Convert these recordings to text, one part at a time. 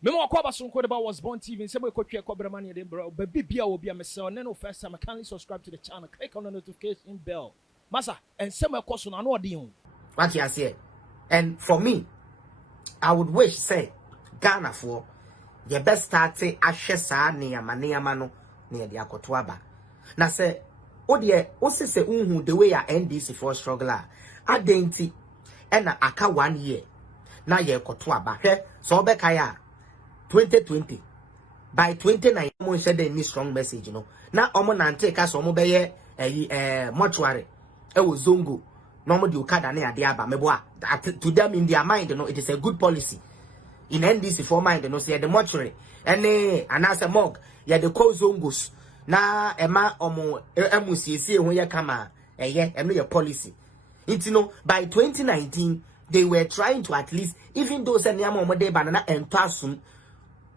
Memo Akwaba Sonko was born TV and some coach Cobramani de bro, but BBA will be a message. No first time I kindly subscribe to the channel, click on the notification bell. Massa, and some question I know deal. What you say? And for me, I would wish say Ghana for the best start say Ashesa near Mano near the Akotwaba. Now say, oh dear, also say the way a NDC for struggler. I dainty and aka 1 year. Now ye Kotwaba. So Bekaya 2020. By 2019, we said any strong message, you know. Now Omo take us Omo beye mortuary. Was Zongo. Normally you can't near the Abba Meboa. To them in their mind, you know, it is a good policy. In NDC for mind, you know, say the mortuary. And as a mog, yeah, the co zongos. Na Emma Omo Emusi when you come and your policy. It's you know, by 2019, they were trying to at least, even though Sanyamo de banana and Tasum,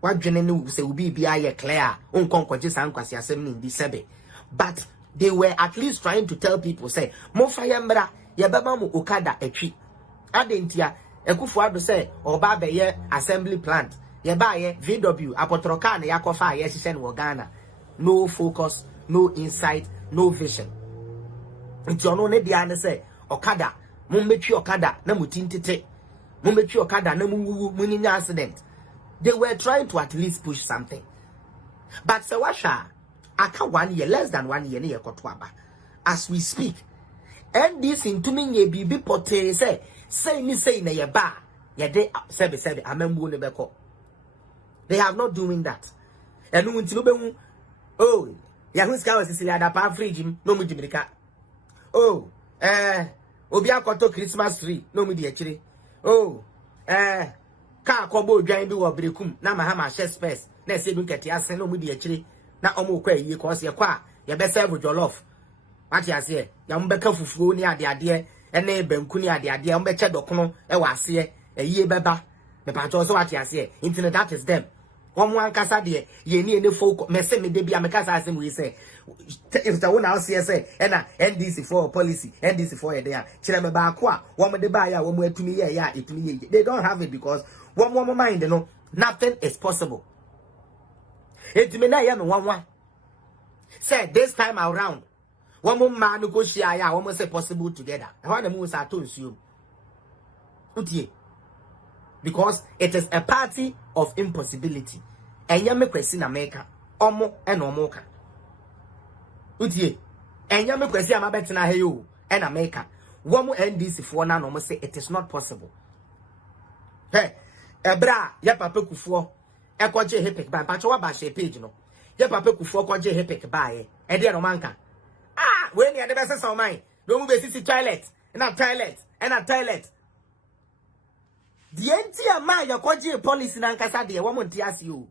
what generally say will be a clear, in this sebe. But they were at least trying to tell people, say, Mofayambra, Yabamu Okada, a tree. Adentia, Ekufuado say, or Babaye assembly plant, Yabaye, VW, Apotrokan, Yakofa, yes, Ghana. No focus, no insight, no vision. It's your own idea, say, Okada, Mummechi Okada, Namutintite, Mummechi Okada, Namu accident. They were trying to at least push something. But Sawasha, aka 1 year, less than 1 year near Kotwaba. As we speak, and this in to me ye be pote say na ye ba ye de sebe amembu ne beko. They have not doing that. And until be oh ya who's got Cecilia da pa fridge no mu dimirika. Oh obi akoto Christmas tree no mu di akire. Oh ka akobo dwan bi wo brekum na mahama share space na se bi nkete ase no mu di akire na omo kwa yi ko se kwa ye be serve jollof. What you say? Yambeka fufu ni ade ene banku ni ade ombeche dokono e wase e yie beba me pa so what you say? Internet that is them. One kasa de ye ni ene folk me se me de bia me kasa asem we say if the one house say na NDC for policy NDC for ye there kire me ba ko a wo me de ba ya wo mo atumi ye ya etumi ye. They don't have it because one more mind no nothing is possible. Etumi na ye no one say this time around one more man go share ya almost say possible together. How the moves are to assume. Because it is a party of impossibility. And you make question America. Omo and omoka. And you make question I'm better na you and America. One more NDC for now almost say it is not possible. Hey, bra, ya papa kufo. E kwaje hepek ba pacho ba she page no. Ya papa kufo kwaje hepek ba e. E de no manka. When you are the best of mine, don't move a toilet, and a toilet, and a toilet. The entire man, your country policy in Ankasa, the woman tears you.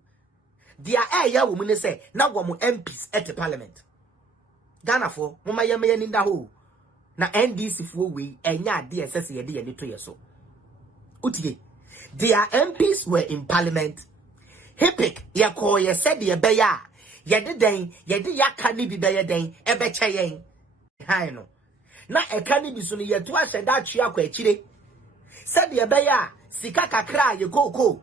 The air woman say, now one MPs at the parliament. Ghana for, Mama Yaman in the hole. Now NDC for we, and ya DSS, and the 2 years so. Utie, their MPs were in parliament. Hippick, ya call ya said ya beya. Ya de den, ya de ya canny be beya den, ebe chayen. Hi no. Na e canny be soon ye to us and that chia quechide. Said ya beya, sikaka cry, ye cocoa.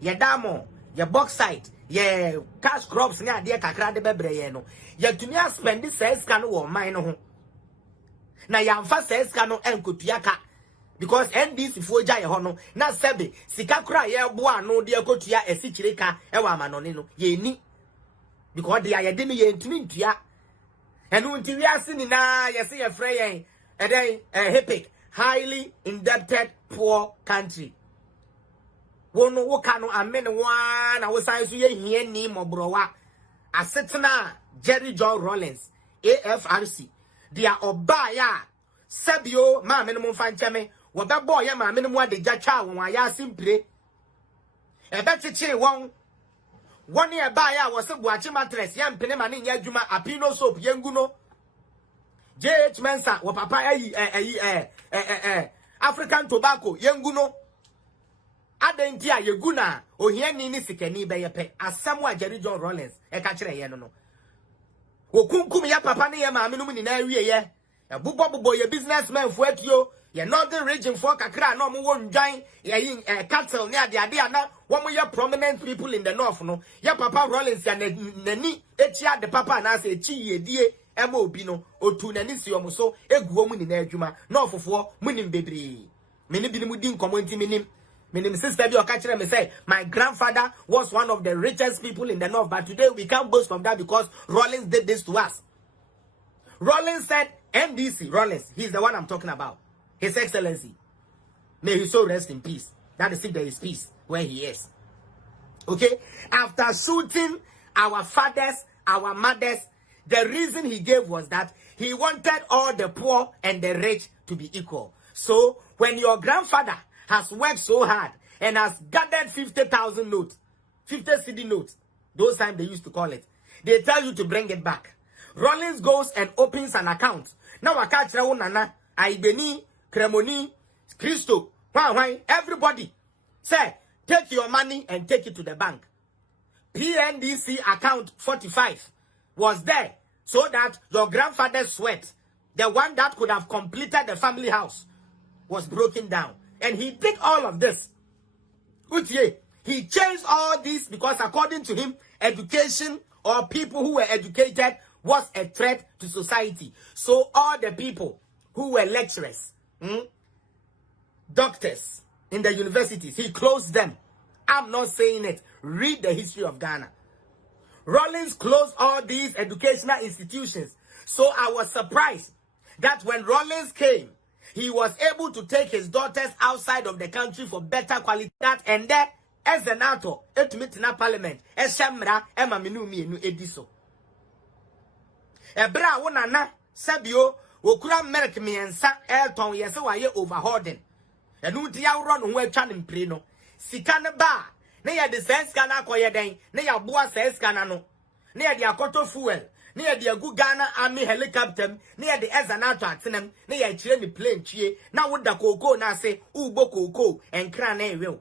Ya damo, ya bauxite, ye cash crops near dear kakra de bebrayeno. Ya to me spend this says cano or mine home. Na ya fast says cano and kutiaka. Because NDC for Jaya Hono, na sebe, sikakra ye boa no dear kotia e sichirika, ewa manonino, ye ni. Because they are demi ye intimintia. And until we are seeing now, you see a frey, and then a epic, highly indebted, poor country. One no cano a men one, I was saying here name or broa. A setna Jerry John Rollins, AFRC. They are Obaya, Sabio, my minimum fan chame, what that boy, my minimum de jacha, when I simply. A better chain one. 1 year buyer was a watching mattress, young Penemani Yajuma, Apino soap, Yanguno, JH Mensa, or Papaya, African tobacco, Yanguno, Adentia, Yaguna, or Yanini Sikani by a pet, as somewhat Jerry John Rollins, a catcher Yano. O Kunkumia Papania, Maminum in area, a bubble boy, a businessman for you, Ye northern region for kakra no mo won dwan ye cattle near the idea na one more prominent people in the north no ye Papa Rollins ya nani etia the papa na say chi ye die ema obi no otu nani si omo so eguo mu ni na adwuma na ofofo munim bebre me ni bi ni mu di nkomo nti menim sister bi o ka kire me say my grandfather was one of the richest people in the north, but today we can't boast from that because Rollins did this to us. Rollins said NDC Rollins, he's the one I'm talking about. His Excellency, may he so rest in peace. That is if there is peace where he is. Okay? After shooting our fathers, our mothers, the reason he gave was that he wanted all the poor and the rich to be equal. So, when your grandfather has worked so hard and has gathered 50,000 notes, 50 CD notes, those times they used to call it, they tell you to bring it back. Rollins goes and opens an account. Now, I catch Nana, Aibeni, Cremoni, Christo, everybody say, take your money and take it to the bank. PNDC account 45 was there so that your grandfather's sweat, the one that could have completed the family house, was broken down. And he did all of this. He changed all this because according to him, education or people who were educated was a threat to society. So all the people who were lecturers, doctors in the universities, he closed them. I'm not saying it. Read the history of Ghana. Rollins closed all these educational institutions. So I was surprised that when Rollins came, he was able to take his daughters outside of the country for better quality. And then, as an actor, etumitina parliament, eshamra, ema minu mienu ediso. Ebra wonana, sabio, wokura merk miensa, elton yese waye overholding. Enu dia run unwe chanim preno. Sikane ba, ne ya de sense kana koye den, ne ya bua sense kana no. Ne ya de akoto fuel. Ne ya de agu Ghana army helicopter, ne ya de ezanato atenem, ne ya chire ni plane chie, na woda koko na se, ubo koko, and kran will.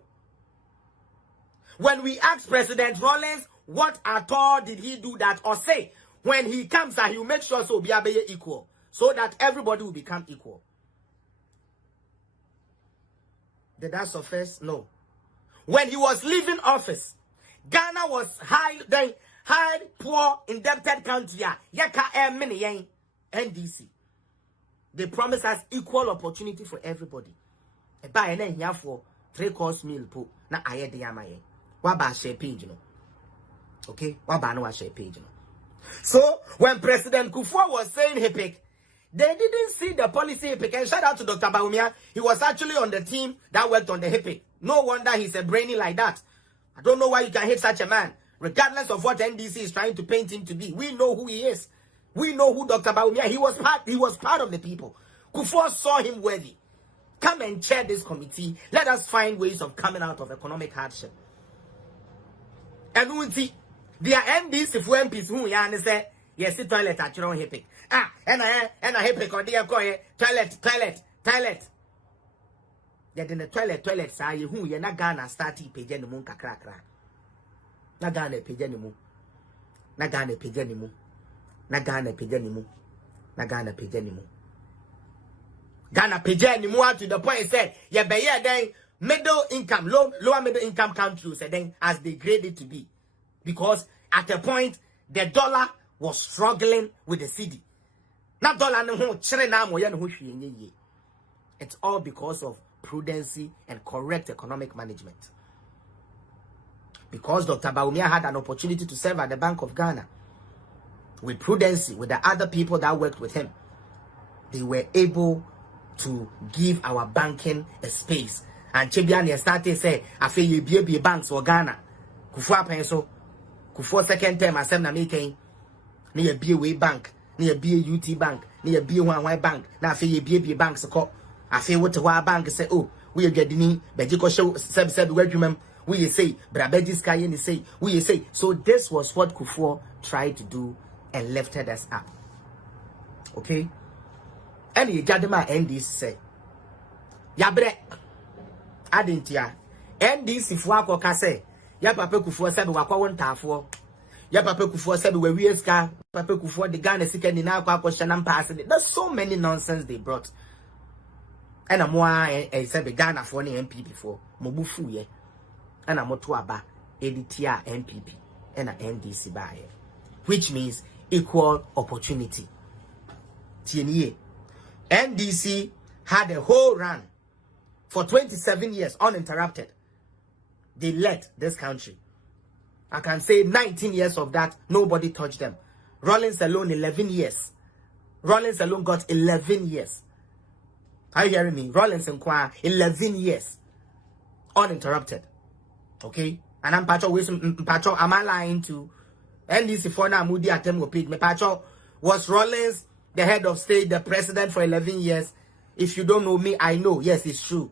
When we asked President Rollins, what at all did he do that or say? When he comes he will make sure so be equal, so that everybody will become equal. Did that suffice? No. When he was leaving office, Ghana was high, poor, indebted country. NDC. They promised us equal opportunity for everybody. Buy an here for 3-course meal po na aye de yamaye. Waba share page no. Okay? Waba no share page no. So when President Kufuor was saying HIPIC, they didn't see the policy HIPIC. And shout out to Dr. Bawumia. He was actually on the team that worked on the HIPIC. No wonder he's a brainy like that. I don't know why you can hate such a man. Regardless of what NDC is trying to paint him to be, we know who he is. We know who Dr. Bawumia. He was part of the people. Kufuor saw him worthy. Come and chair this committee. Let us find ways of coming out of economic hardship. And we see their NDC for MPs who say, yes, the toilet at your own HIPIC. And I HIPIC or dear coy, toilet. Yet in the toilet, say who you're not gonna start page any moon crack. Na Ghana page any moon. Na Ghana page any moon. Na Ghana page any moon. Na Ghana page any moon. Ghana page any more to the point said, yeah, but yeah, then middle income, lower middle income countries, and then as they graded to be. Because at a point, the dollar was struggling with the cedi. Not dollar no it's all because of prudency and correct economic management. Because Dr. Bawumia had an opportunity to serve at the Bank of Ghana, with prudency, with the other people that worked with him, they were able to give our banking a space. And Chebiani started say, I feel you be banks for Ghana. Kufuor penso, Kufuor second term as na making near BA Bank, near BA UT Bank, near BA Y Bank. Now I feel you be banks a I feel what a bank say, oh, we are getting but you show said where you remember. We say, Brabedis Kayeni say, we say. So this was what Kufuor tried to do and lifted us up. Okay? And you got my NDC say, Yabre, Adintia, NDC Fuako Kase, Yapapa Kufuor said, Waka one tafo, Yapapa Kufuor said, we ska, Papa Kufuor, the Ghana second in our question and passing it. There's so many nonsense they brought. and a more said Ghana for any NPP for Mobufu ye and a motuaba editia NPP and a NDC by which means equal opportunity. TNE NDC had a whole run for 27 years uninterrupted. They led this country. I can say 19 years of that, nobody touched them. Rawlings alone, 11 years. Rawlings alone got 11 years. Are you hearing me? Rawlings and Kwa, 11 years. Uninterrupted. Okay? And I'm Pacho, am I lying to NDC for now? Moody Atem pig. Me Pacho, was Rawlings the head of state, the president for 11 years? If you don't know me, I know. Yes, it's true.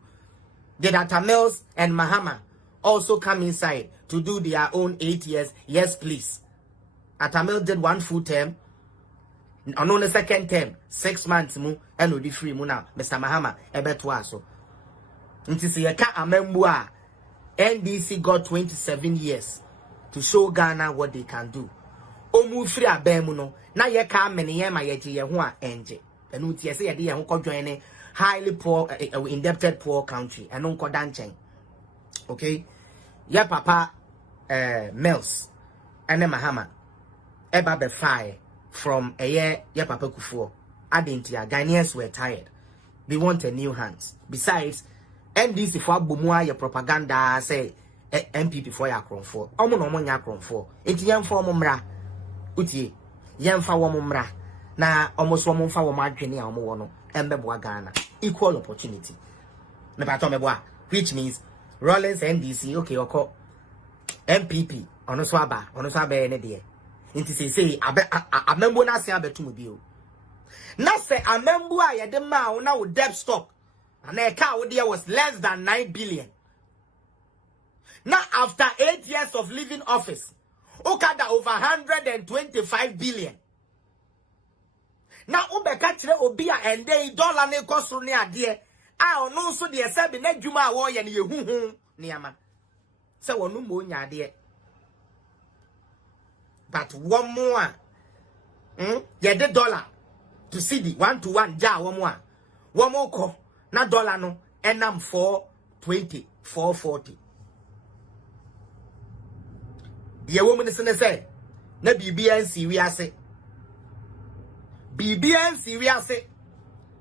Did Atamels and Mahama also come inside to do their own 8 years? Yes, please. Atamel did 1 full term. On the second term, 6 months mu and no free mu now. Mr. Mahama ebetwaso. Nti se yeka amembua NDC got 27 years to show Ghana what they can do. Omu free abemu no na yeka amene ye ma yeje ye ho a enje. Enu tie se ye de ye ho kodwan ne highly poor indebted poor country enu nkoda nchen. Okay? Ya papa Mills ene Mahama eba be fire from a year, ya papa Kufuor. Adentia, Ghanaians were tired. They wanted new hands. Besides, NDC for Bumua, your propaganda say NPP for ya cron for. Omo no mon ya cron for. Enti yam for mumra. Uti yam fa womumra. Na almost one fa wo madwene a omo wono. Embeboa Ghana. Equal opportunity. Me pato meboa, which means Rawlings NDC okay oko NPP ono so aba ene de. Inti say amembo na se abetum bi o na se amembo a ye de ma na wo debt stock and e ka wo there was less than 9 billion. Now after 8 years of leaving office okada over 125 billion. Now ubeka kire obi a ende dollar ne kosoro ne ade a ono so de se be na dwuma a wo ye ne yehuhu ne ama se wonu mo nya ade. But one more, yeah, the dollar to CD 1 to 1 ja one more call na dollar no and I'm 420 440. The woman is in the say na BBNC we are say BBNC we are say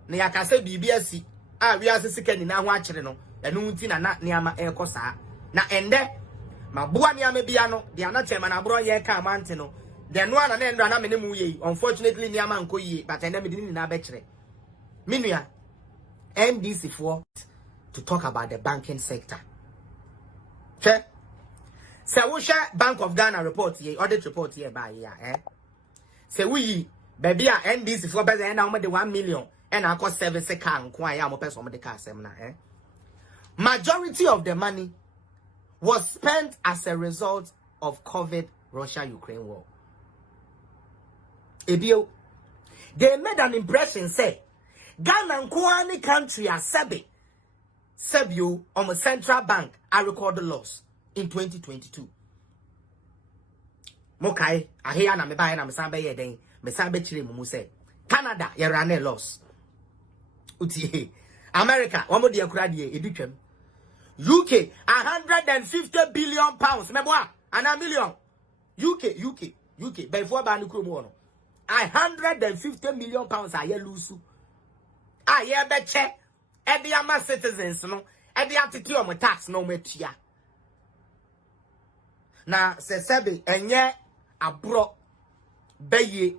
na yaka say BBNC we are say second na ho akere no enu nti na niama ekosa na ende Mabua ni amebia no de anachema na bro ye ka amante no de no ana na ndo ana mene mu ye unfortunately ni ama nko ye but ende me ni na be kire minua NDC for to talk about the banking sector. Okay? So we share Bank of Ghana report here, audit report here by here so we baby a NDC for be na o de 1 million and I cost service car nko ya mo person mo de car sem na majority of the money was spent as a result of COVID Russia-Ukraine war. Ebio, they made an impression say Ghana nkwani country as Sebio on the central bank I recorded loss in 2022. Mokai, I hear na me buy na me sambe ye den, me sambe chire mu say Canada ye run a loss. Uti America, one more de akura de edutwam. UK 150 billion pounds. Meboa, and a million. UK. Before banu krumo no. 150 million pounds a year lose. A year beche. Every ama citizens no. Every attitude of tax no metia. Na se sebe enye abro beye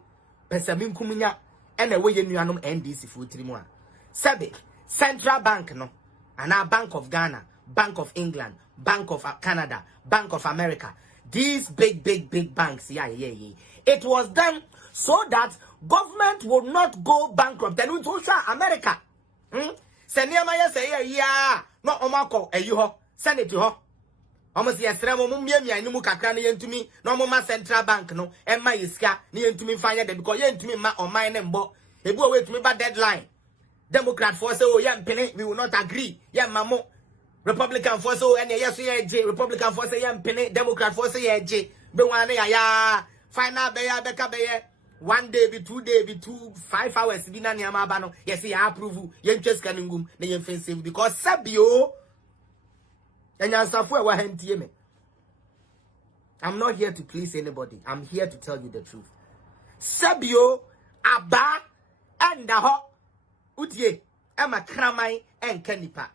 pesamin kumunya ene we ye nuanom NDC fu trimu a. Sebe Central Bank no. And our Bank of Ghana, Bank of England, Bank of Canada, Bank of America. These big banks, yeah. It was done so that government will not go bankrupt. Then we told America. Send say, yeah, no, Omako, send it to her. Almost yesterday, Mumia, and Mukakani to me, no more Central Bank, no, and my iska, near to me, fire them because you to me, on my name, but it will wait to me by deadline. Democrat force oh yeah penny we will not agree yeah mamo Republican force oh and yes yeah Republican force yeah penny Democrat force yeah be one ya final be ya beka be 1 day be 2 day be 5 hours be na niama ba no yes ya approve yen twes kaningum na yen fensive because sabio enyansafo e wa hantie me. I'm not here to please anybody. I'm here to tell you the truth. Sabio aba anda ho utie e makramai enka nipa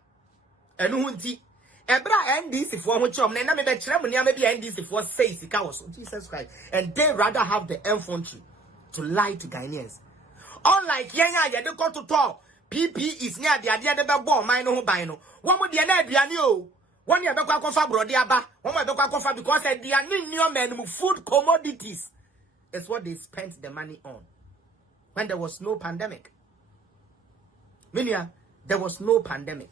enu hunti ebra NDC for ho chom na me be kire mu niam be NDC for say sika was Jesus Christ, and they rather have the infantry to lie to Ghanaians. Unlike yenya ye de ko to PP is near the idea de be bo man no ho ban no wo mo de na aduane o won ye be kwa kofa brode aba wo mo be kwa kofa because aduane nyo men mu food commodities is what they spent the money on when there was no pandemic. Minia, there was no pandemic.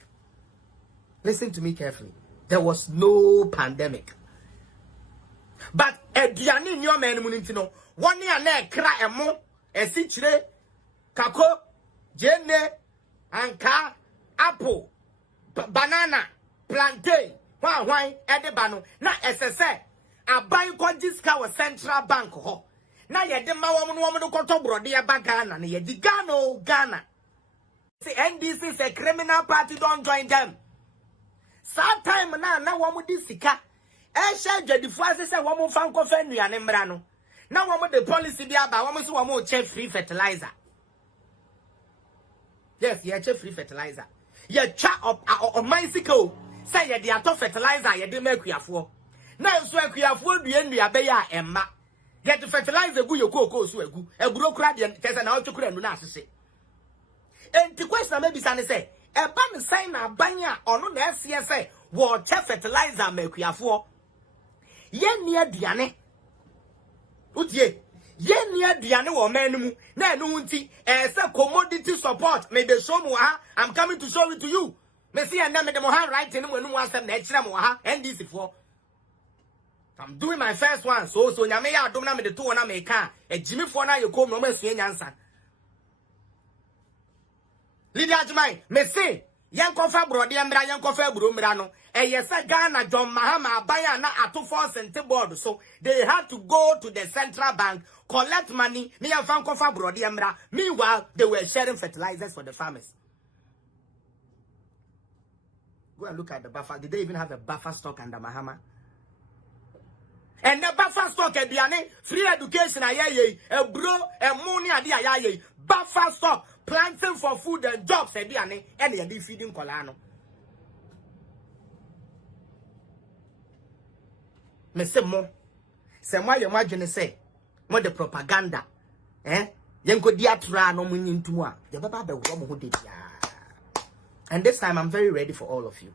Listen to me carefully. There was no pandemic. But aduane nyo men mu ntino one ya na kra emo esichire kako jene anka apple banana plantain hwan edeba no na esese aban kojiska wa central bank ho na yede ma wo no koto brode ya ba Ghana na yedi Ghana. See, NDC is a criminal party, don't join them. Sometime na wo di sika AS0GYA the forces say wo mo fan ko fa nuane mra no na wo mo the policy bi aba wo mo so wo mo check free fertilizer. Yes, yeah, check free fertilizer. Yeah, chat up on my siko say yeah the AtoForson yeah the mekuafo na so akuafo dua be ya emma yeah the fertilizer gu your koko so agu eburo kura de tese na otwekura nu na asese enti question maybe say e ba me sign na banya ono na ese say wo check fertilizer mekuafo ye ni aduane utie ye ni aduane wo manum na enu nti say commodity support me be show mu ha I'm coming to show it to you. Me see and me the mo hand right in mu enu asem na ekire mo ha NDC for I'm doing my first one so nyame ya adom na me de to na me ka ejimi fo na ye kom no ma sue nyansa Lydia Jumai me say yen kofa brode mra yen kofa aburo mra no yesa Ghana John Mahama Appiah na AtoForson board so they had to go to the central bank collect money me yen fan kofa brode mra. Meanwhile they were sharing fertilizers for the farmers. Go and look at the buffer. Did they even have a buffer stock under Mahama? And the buffer stock free education bro money buffer stock planting for food and jobs and they feeding Colano. Me say more. Say why you imagine say more the propaganda. Yenko diatra no munin tua. The baba be wo mo de dia. And this time I'm very ready for all of you.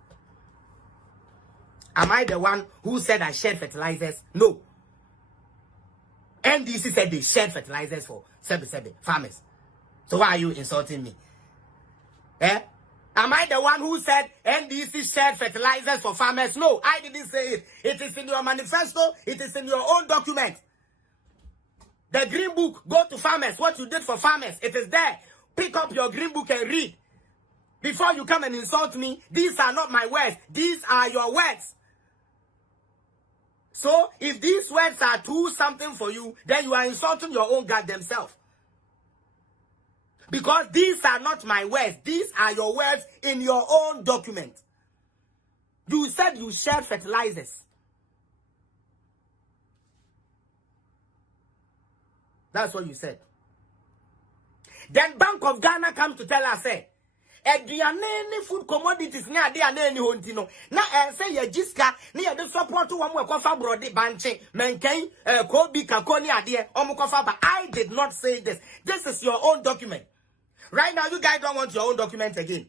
Am I the one who said I shared fertilizers? No. NDC said they shared fertilizers for 77 farmers. So why are you insulting me? Am I the one who said NDC shared fertilizers for farmers? No, I didn't say it. It is in your manifesto. It is in your own document. The green book, go to farmers. What you did for farmers, it is there. Pick up your green book and read. Before you come and insult me, these are not my words. These are your words. So, if these words are too something for you, then you are insulting your own God themselves. Because these are not my words. These are your words in your own document. You said you shared fertilizers. That's what you said. Then Bank of Ghana comes to tell us, say, any food commodities na ade ani hontino na say ya jiska na ya de support wo mo ekofa brode banche menken ko bi kakoni ade omokofa ba. I did not say this. This is your own document. Right now you guys don't want your own document again.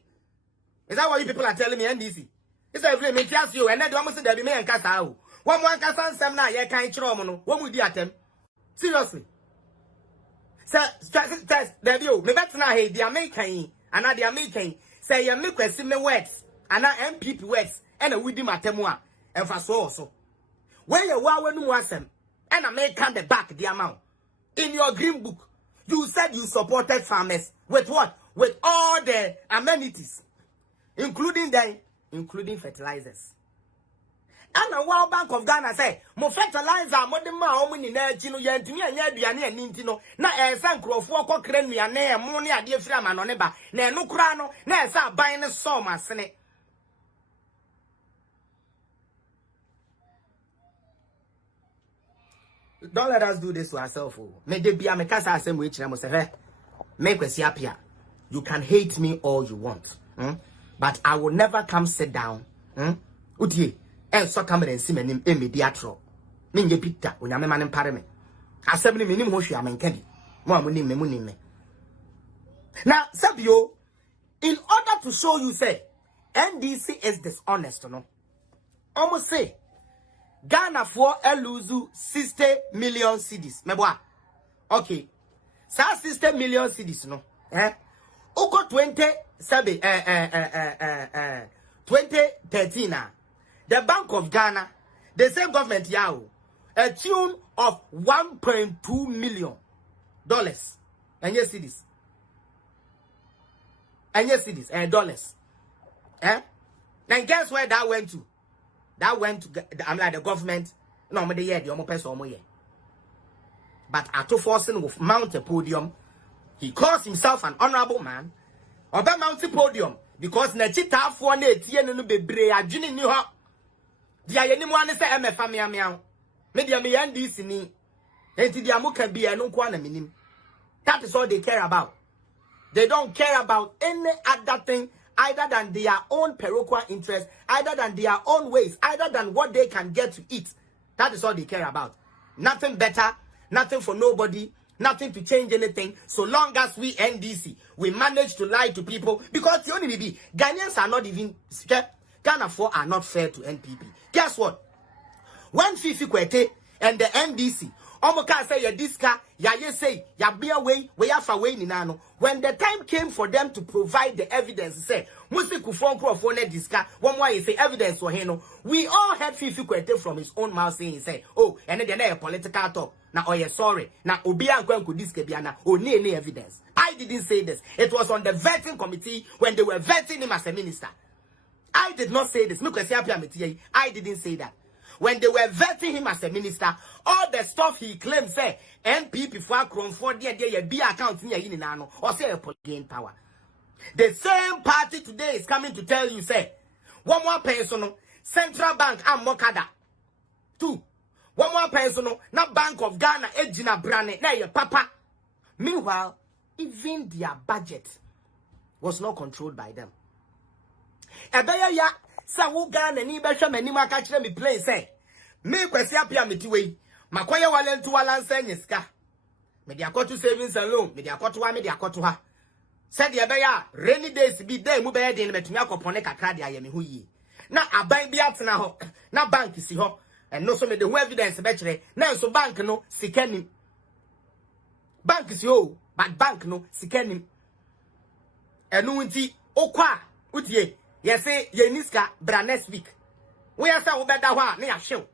Is that what you people are telling me, NDC? It's every me tell you and then almost there be me en kasa o. One kasa nsem na ye kan kire omo no. Wo mu di atem. Seriously. Sir, there you me bet na hey the American and the American say you make question me words and NPP words and a widi matemua and for so when you wa when wasem and American the back the amount in your green book you said you supported farmers with what? With all the amenities including fertilizers. And a World Bank of Ghana say, mo fertilizer mo de ma o mo ni na achi no yantumi anya aduane ani nti no na esa nkrofo kokra nuane e mo ne ade afira ma no ne ba na eno kura no na esa aban ne so masene. Don't let us do this to ourselves. Me de bia me kasa asem we kire mo say, "Hey, make we see Appiah. You can hate me all you want. But I will never come sit down. Utie, so come and see me name immediately. Minge pita, unyame manem pareme. Assembly minim hoshi amenkedi. Mo amunim me. Now, Sabio, in order to show you, say, NDC is dishonest, no? Almost say, Ghana for eluzu 60 million cedis. Meboa. Okay. Sa 60 million cedis, no? Uko 2013 the Bank of Ghana, the same government yao, a tune of $1.2 million. And yes, it is. And yes, it is. And dollars. Then guess where that went to? That went to the government. No, the year the omo person omo year. But AtoForson will mount a podium. He calls himself an honorable man. Oba mount a podium because na chita for na etie no bebre adwene ni ho. Dia ye ni mo ane se emefa miamia. Me dia me NDC ni. Enti dia mo kan bia no kwa na minim. That is all they care about. They don't care about any other thing either than their own parochial interest, either than their own ways, either than what they can get to eat. That is all they care about. Nothing better, nothing for nobody, nothing to change anything, so long as we NDC, we manage to lie to people, because the only be Ghanaians are not even, Ghana 4 are not fair to NPP. Guess what? When Fifi Kwete and the NDC, Omoka say ya diska, ya ye say, ya be away, we are far away ninano. When the time came for them to provide the evidence, say, Musi Kufon Krofone diska, one way say evidence for heno. We all heard Fifi Kwete from his own mouth saying, say, oh, and then a political talk. Now, oh, yeah, sorry. Now, Obian Kwenku diske biana, oh, any evidence. I didn't say this. It was on the vetting committee when they were vetting him as a minister. I did not say this. I didn't say that. When they were vetting him as a minister, all the stuff he claimed, say, NPP for Akron for the be account in nano or say a gain power. The same party today is coming to tell you, say, one more person, Central Bank and Mokada. 2. One more person, not Bank of Ghana, Ejina Brane, na your papa. Meanwhile, even their budget was not controlled by them. Ebeya ya sa wo Ghana ni be hwe mani maka kire me play say me kwesi Appiah metiwe makoye wale ntu wala nsa nyiska me dia akoto savings and loan me dia akoto wa me dia akoto ha said the ebeya rainy days bi day mu be ye de metumi akopone kakra de ayeme ho yi na aban bi atena ho na bank si ho and no so me the evidence be kire na so bank no sikanim bank si ho but bank no sikanim enu nti okwa utie yes, say Yeniska bra next week. We are saying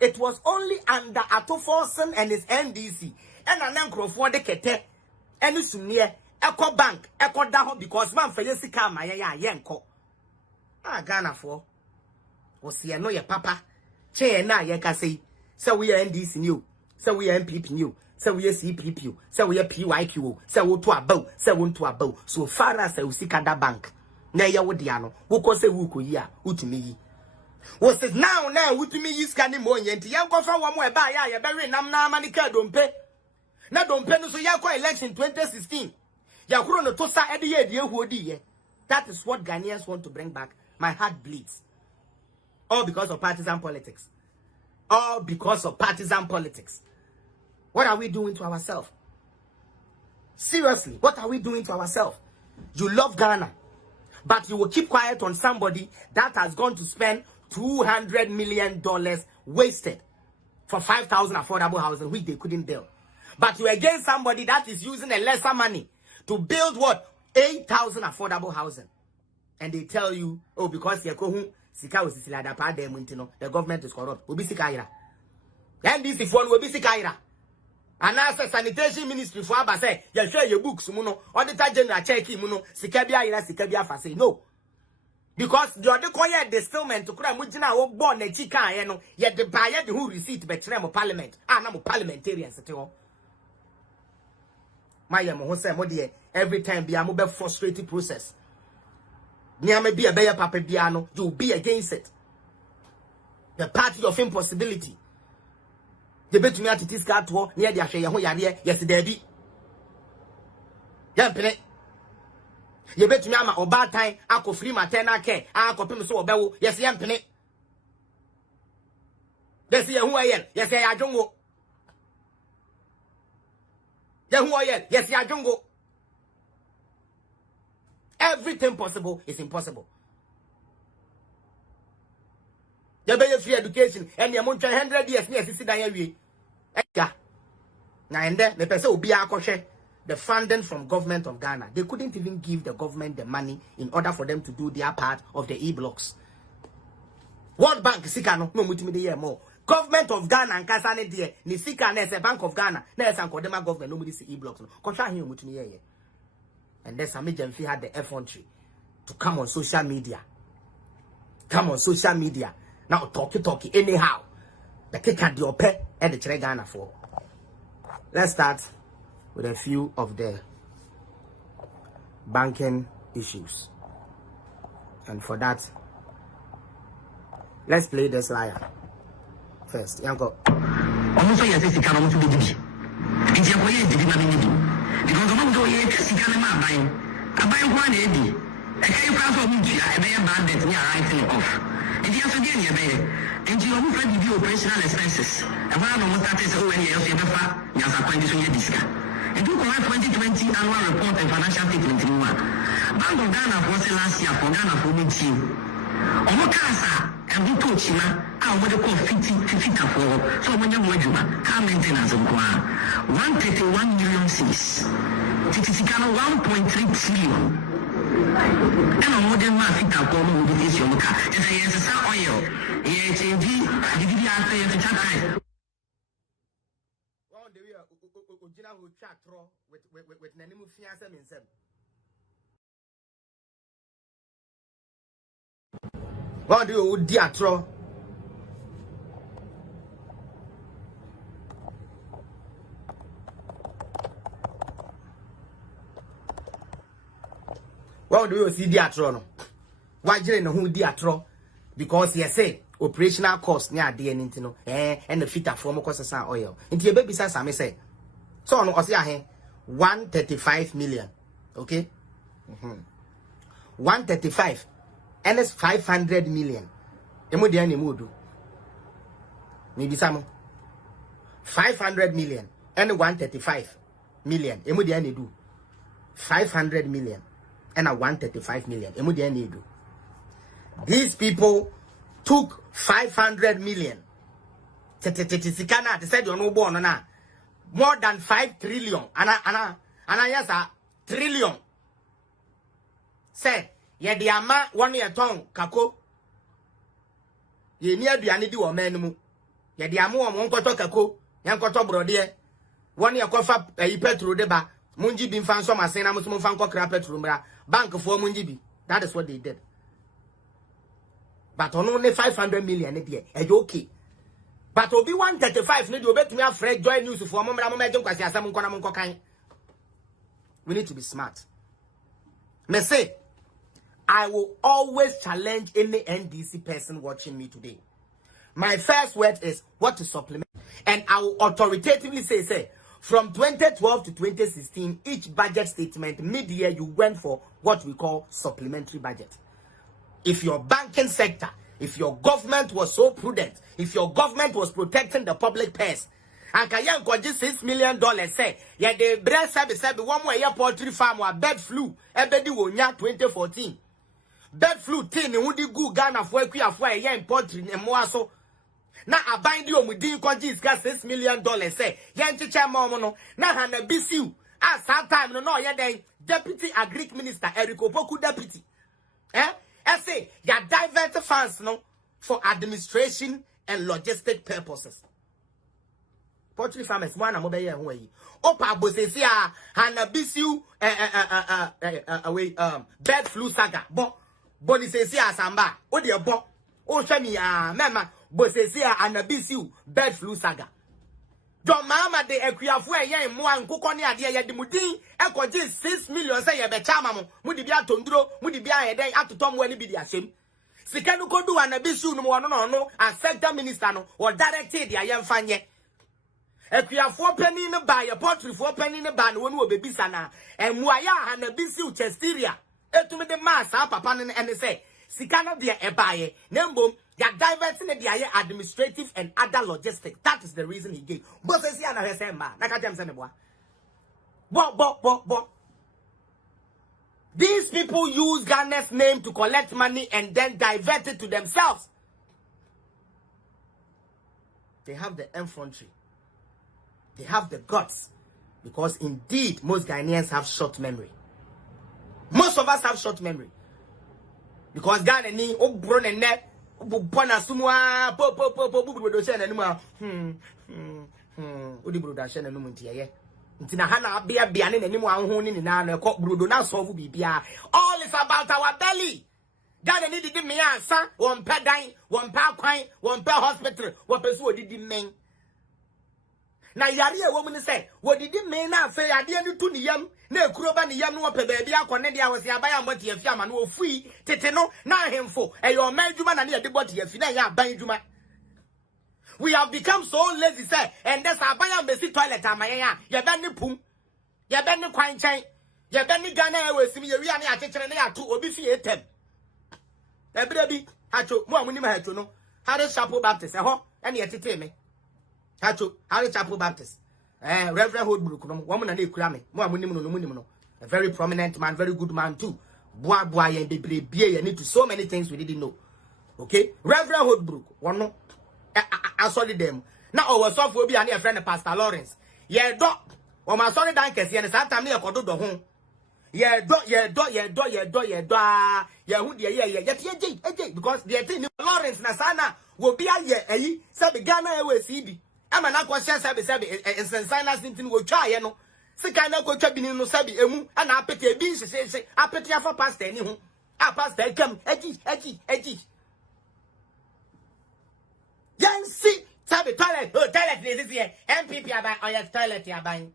it was only under AtoForson and his NDC and an uncle for the kete and near Echo Bank, Echo Daho because man for Yesika Maya Yanko. Ghana for was here no your papa. Che na yeka say, so we are NDC new, so we are NPP new, so we are CPP, so we are PYQ, so we to a bow, so we to a bow. So far as we see that bank. Na ya wodiano wo ko se wu ko yi a utumi yi wo se now utumi yi skani mo yenti yan ko fa wo mo e ba ya be we nam na amanika dompe na dompe no so ya ko election 2016 ya kuro no to sa ede ye de ehu odi ye. That is what Ghanaians want to bring back. My heart bleeds. All because of partisan politics. All because of partisan politics. What are we doing to ourselves? Seriously, what are we doing to ourselves? You love Ghana, but you will keep quiet on somebody that has gone to spend $200 million wasted for 5,000 affordable housing, which they couldn't build. But you against somebody that is using a lesser money to build what? 8,000 affordable housing. And they tell you, oh, because the government is corrupt. We'll be sikaira. NDC phone will be sikaira. And as a sanitation ministry for Abba say, you share your books, Muno, Auditor General check him, Muno, Sikabia, Sikabia, say, no. Because the other coin distillment to cry mujina wo born a chica, yet the buyer who receipt betrayal parliament. I'm parliamentarians at all. My Hose every time be a mobile frustrated process. Near may be a bear papa piano, you'll be against it. The party of impossibility. The bet me at this car to near the Asha, yes, there be. Yampene. You bet me ama oba time ako free maternal care akopim so obewo yes yampene yes ye hu ayen yes ye adwongo ye hu ayen yes ye adwongo everything possible is impossible you be free education and you want 100 years near 60 dan yawie ega na ende me pese obi akɔhwɛ the funding from government of Ghana. They couldn't even give the government the money in order for them to do their part of the e-blocks. World Bank sikano no mutimi de year more. Government of Ghana and kasane de ni sika na se Bank of Ghana na san kodema government no mudi see e-blocks no. Kosha hin mutimi ye. And then Sami Jemfi had the effrontery to come on social media. Come on social media. Now talky anyhow. The kick at the ope and the chere Ghana for. Let's start with a few of the banking issues. And for that, let's play this liar first. Yanko. Almost a year to come on to the division. It's a way to be because I'm going to see Kalama buying. I buy one AD. I can't pass on me. I may have bad that we are writing off. If you have to get your baby, and you don't find the operational expenses. And one of the status over here, you have a condition discount. And you can 2020 annual report and financial statement in one. Bank of Ghana was last year for Ghana for me team. Omo kasa and we coach him out what they call 50 for. So when you want car maintenance of 131 million cities. It is 1.3 trillion. And a modern man fit up with this your car. It's a oil. AS0GYA, the after the chat. Who chat with Nanimu fiancé himself. What do you dear throw? What do you see dear throw? Why do you know who dear throw? Because you say operational cost near the end, and the fit of former costs of oil. Into your baby says, I may say. So no osia he 135 million. Okay? 135 and it's 500 million. Emu de ani mudu. Ni bisamo. 500 million and 135 million. Emu de ani do. 500 million and a 135 million. Emu de ani do. These people took 500 million. Sikana they said you no born na. More than 5 trillion. Ana yes, trillion. Say, ye the ama 1 year tongue, kako. Ye near the anidi or menmu. Ye the amu on koto kako, yan koto brode. 1 year kofa petrol deba. Munji bin fan so masena musum fan ko kra petrol bra. Bank for munji bi. That is what they did. But on only 500 million e okay. But obi 135 need obey to me afraid join news for mama kwasi asam nkona monko kan. We need to be smart. Me say I will always challenge any NDC person watching me today. My first word is what to supplement, and I will authoritatively say from 2012 to 2016 each budget statement mid-year you went for what we call supplementary budget. If your banking sector, if your government was so prudent, if your government was protecting the public purse, and Kayan got $6 million, say, yeah, the breast service said 1 more year poultry farm or bird flu, ebedi wonya 2014. Bird flu tin in Woody Goo Ghana for a year in poultry and more so. Now I bind you with DinConjis got $6 million, say, Yanchi Chamono, now Hana BCU, at some time, no, yeah, then Deputy Agric Minister Eric Opoku Deputy. I say, ya divert funds no for administration and logistic purposes. Poultry farmers, one am obey away. Opa Bosesia, Hana Bisu, away, bird flu saga. But Bonisesi asamba. O de bo. O shemi mema. Bosesi anabisiu bird flu saga. John Mama de Ekuyafu yen mwa nkukọ ne ade ye de mudin ekoje 6 million say ye be chama mo mudi bia tonduro mudi bia ye den atotom wani bi di asem sika no kodu anabisiu no wono no a sector minister no or directed ya yemfa nye Ekuyafu pani ne ba ye poultryfo pani ne ba no wonu obebisa na emuaya anabisiu chesteria etumi de masa papa ne ene say sika no de ebaye nembom ya diverting the administrative and other logistics. That is the reason he gave. But say see na say ma na ka dem say ne boa. Bo. These people use Ghana's name to collect money and then divert it to themselves. They have the infantry. They have the guts. Because indeed, most Ghanaians have short memory. Most of us have short memory. Because Ghana ni obro and net Bona sumwa po do shene numa odi broda shene numa ntiye ntina ha na bia ne nanimu anho ni na na ekọ brodo na solve bibia. All is about our belly. Ghana need di me ansa won pe dan won pe akwan won pe hospital won pe so odidi men na yare e wo mu ni say wodidi men na afa ade ni tu ni yam na ekuroba ni yam no pe ba bia akọ ne dia wo se aban amboti afi ama no ofui tete no na ahemfo eyo manjuma na ne de body afi na ya aban juma. We have become so lazy say and that's aban ambesi toilet amayen ya ye be ni pum ye be ni kwan chen ye be ni Ghana e wesimi ye wi ane akekere ne ya to obi fi etem ebere bi hacho mo amuni ma hacho no Harry Chapel Baptist ho ene ye tete me hacho Harry Chapel Baptist Reverend Holdbrook no woman na ekura me mo amunim no a very prominent man, very good man too. Boa yen bebre bie ye need to so many things we didn't know. Okay, Reverend Holdbrook one no I saw them now our soft will be a friend Pastor Lawrence ye do o ma sorry dan kese ye sa time ne yakodo do ho ye do ye hu de ye because the thing Lawrence na sana will be a ye say the Ghana we see bi ama na ko share sabe sensaina sintin wo twa ye no sika na ko twa binin no sabe emu ana apete bi sese apete afa pastor ni ho a pastor kam agi yan si sabe toilet ni this here NPP aban oya toilet aban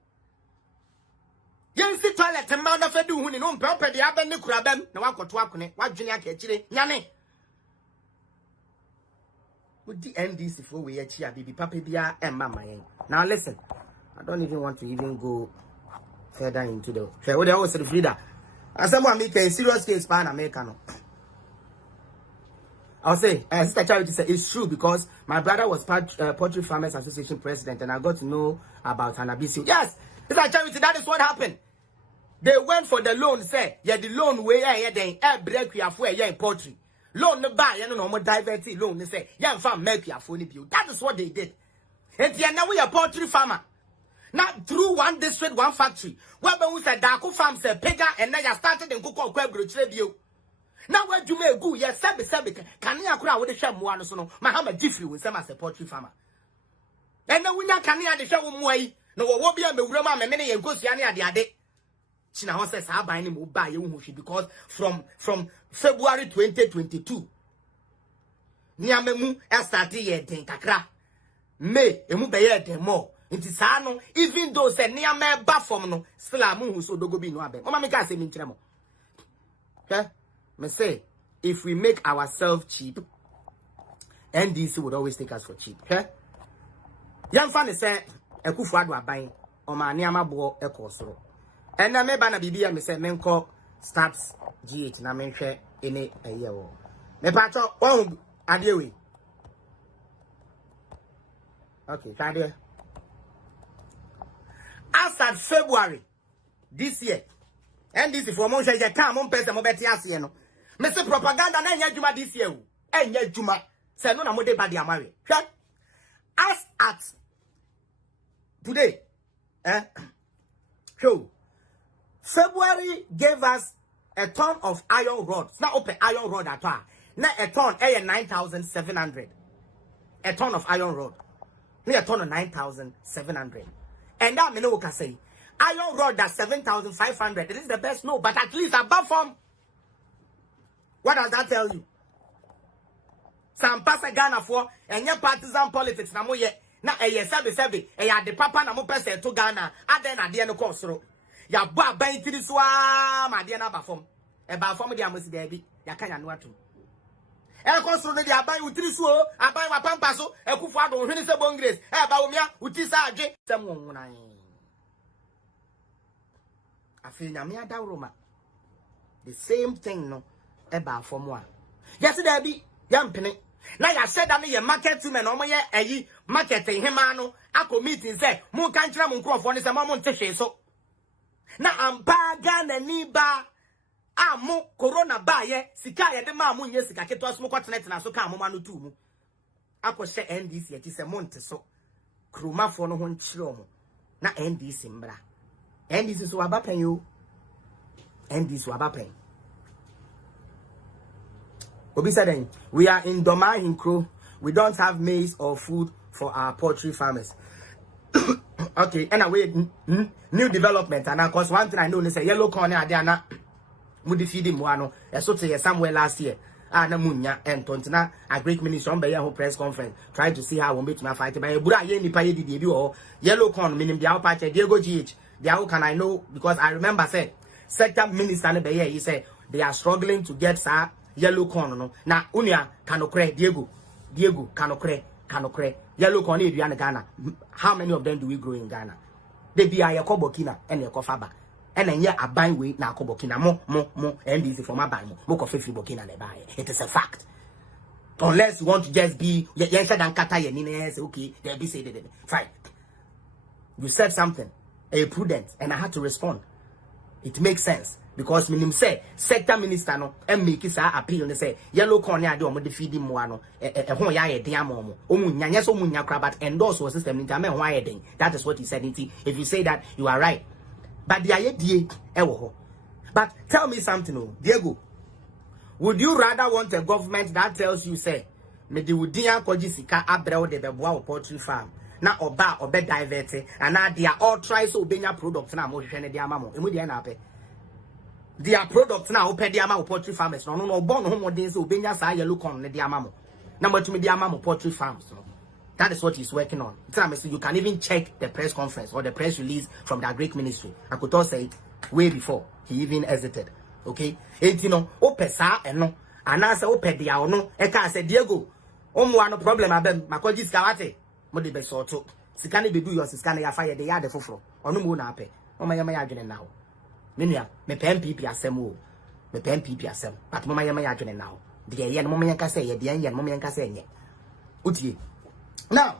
yan si toilet ma na fa du hu ni no mpe de aban ne kura bam na wakoto akone wadwene aka kire nyane the NDC for we here baby papa bia and mama yen. Now listen, I don't even want to even go further into the what they always say Frida. As someone make a serious case pan American. I'll say Sister Charity said it's true because my brother was Poultry Farmers Association president and I got to know about Anabisi. Yes, Sister Charity, that is what happened. They went for the loan, say, yeah, the loan where then break we are for in poultry. Loan no buy, no more diverted loan. They say, young farm make your phone bill. That is what they did. And now we are poultry farmer. Not through one district, one factory. Where we said Daco farm said Pega and now you started in Coco Quebro Tribute. Now where you may go, yes, Sabi, can you crowd with the sham one so Mahama Jiffy with some as a poultry farmer. And then we not can you the show way. No, what be a Roma and many and go see any other day. China says I buy him buy you because from February 2022 Niamemu started ye den kakra May emu be ye den more inti sa no even though say niame ba from no still amu so dogo bi no abem o ma me ka say mi nkyeremo me say if we make ourselves cheap NDC would always take us for cheap yam fa ne say Ekufu adu aban o ma niama bo ekosoro. And I remember na bibia me say menko starts GH na menhwe ene aye wo. Me pacho won ade we. Okay, kade. As at February this year, and this is for mon share come on person mo beti ase no. Me say propaganda na enya djuma this year o. Enya djuma. Say no na mo de ba dia mare. As at today, show February gave us a ton of iron rods. Not open iron rod at all. Now a ton, 9,700. A ton of iron rod. A ton of 9,700. And that me no can say. Iron rod that's 7,500. It is the best, no, but at least above from What does that tell you? Some pass Ghana for and your partisan politics na mo ye na sebe ya de papa na mo pese to Ghana aden na de no kosoro ya bo aban tiri so ma de na ba fom e ba fom de amosi da bi ya kan ya no atum e kosoro no de aban utiri so aban wa pampa so e kufu ado hwene se bongres e ba omia uti sa adwe sem wonwunan afi na me adawroma the same thing no e ba fom a yes da bi ya mpene na ya said that your market women omo ye ayi marketing hema no akọ meeting say mo kan kira mo nkrofo ne say mo ntehwe so na ampa Ghana ni ba amu corona ba ye sika ye de ma mo nye sika keto so mo kwatene tena so ka mo ma no tu mu akọ she NDC ati say mo nte so kromafo no ho nkire omo na NDC mbra NDC so abapen yo NDC so abapen Obi said, we are in Doma in Crow. We don't have maize or food for our poultry farmers. Okay, anyway, new development. And of course, one thing I know is a yellow corn are there now. Would feed him one, a sort of somewhere last year. Na munya and Tontina, a great minister on the press conference, trying to see how we make my fight by a Buddha Yeni Paye debut or yellow corn, meaning the Appiah Diego GH. The how can I know? Because I remember said, sector minister he said they are struggling to get yellow corn no na unia kanokre Diego kanokre yellow corn in Ghana. How many of them do we grow in Ghana? They be a Yakobokina and Yakofaba and then a buying way na Kobokina mo and this for my buy mo coffee Bokina ne buy. It is a fact. Unless you want to just be yes and kata yenines, okay, they'll be say fine. You said something, a prudent, and I had to respond. It makes sense. Because minim say sector minister no make sa appeal ne say yellow corn ya de o mo de feed mo ano ho ya ye den amomo o munya so munya kra but endorse o system nti ame ho ya den. That is what he said. If you say that, you are right, but the aye die e wo ho. But tell me something, Diego, would you rather want a government that tells you say me de wudin akwaji sika abrɛw de beboa o poultry farm na oba obe divert and na they are all try so obenya products na mo hwehwe ne de amamo emu de na apɛ their products now open the amount of poultry farmers. No, born home days obenya sa yellow corn the amamo. Number two, the amount of poultry farms. That is what he's working on. You can even check the press conference or the press release from the Greek ministry. I could also say it way before he even hesitated. Okay, and you know, opesa and no, and I say open the no. Eka said Diego, no problem. Abem makoji skawate. Modi be sorto. Sikani be do your sikani ya fire the yard the fufro. Onu mo na ape. Oma yama ya dwene now. Minya me NPP asem o me NPP asem but mama yama ya dwene now de ye no mama yanka say ye de ye no mama yanka say nye utie now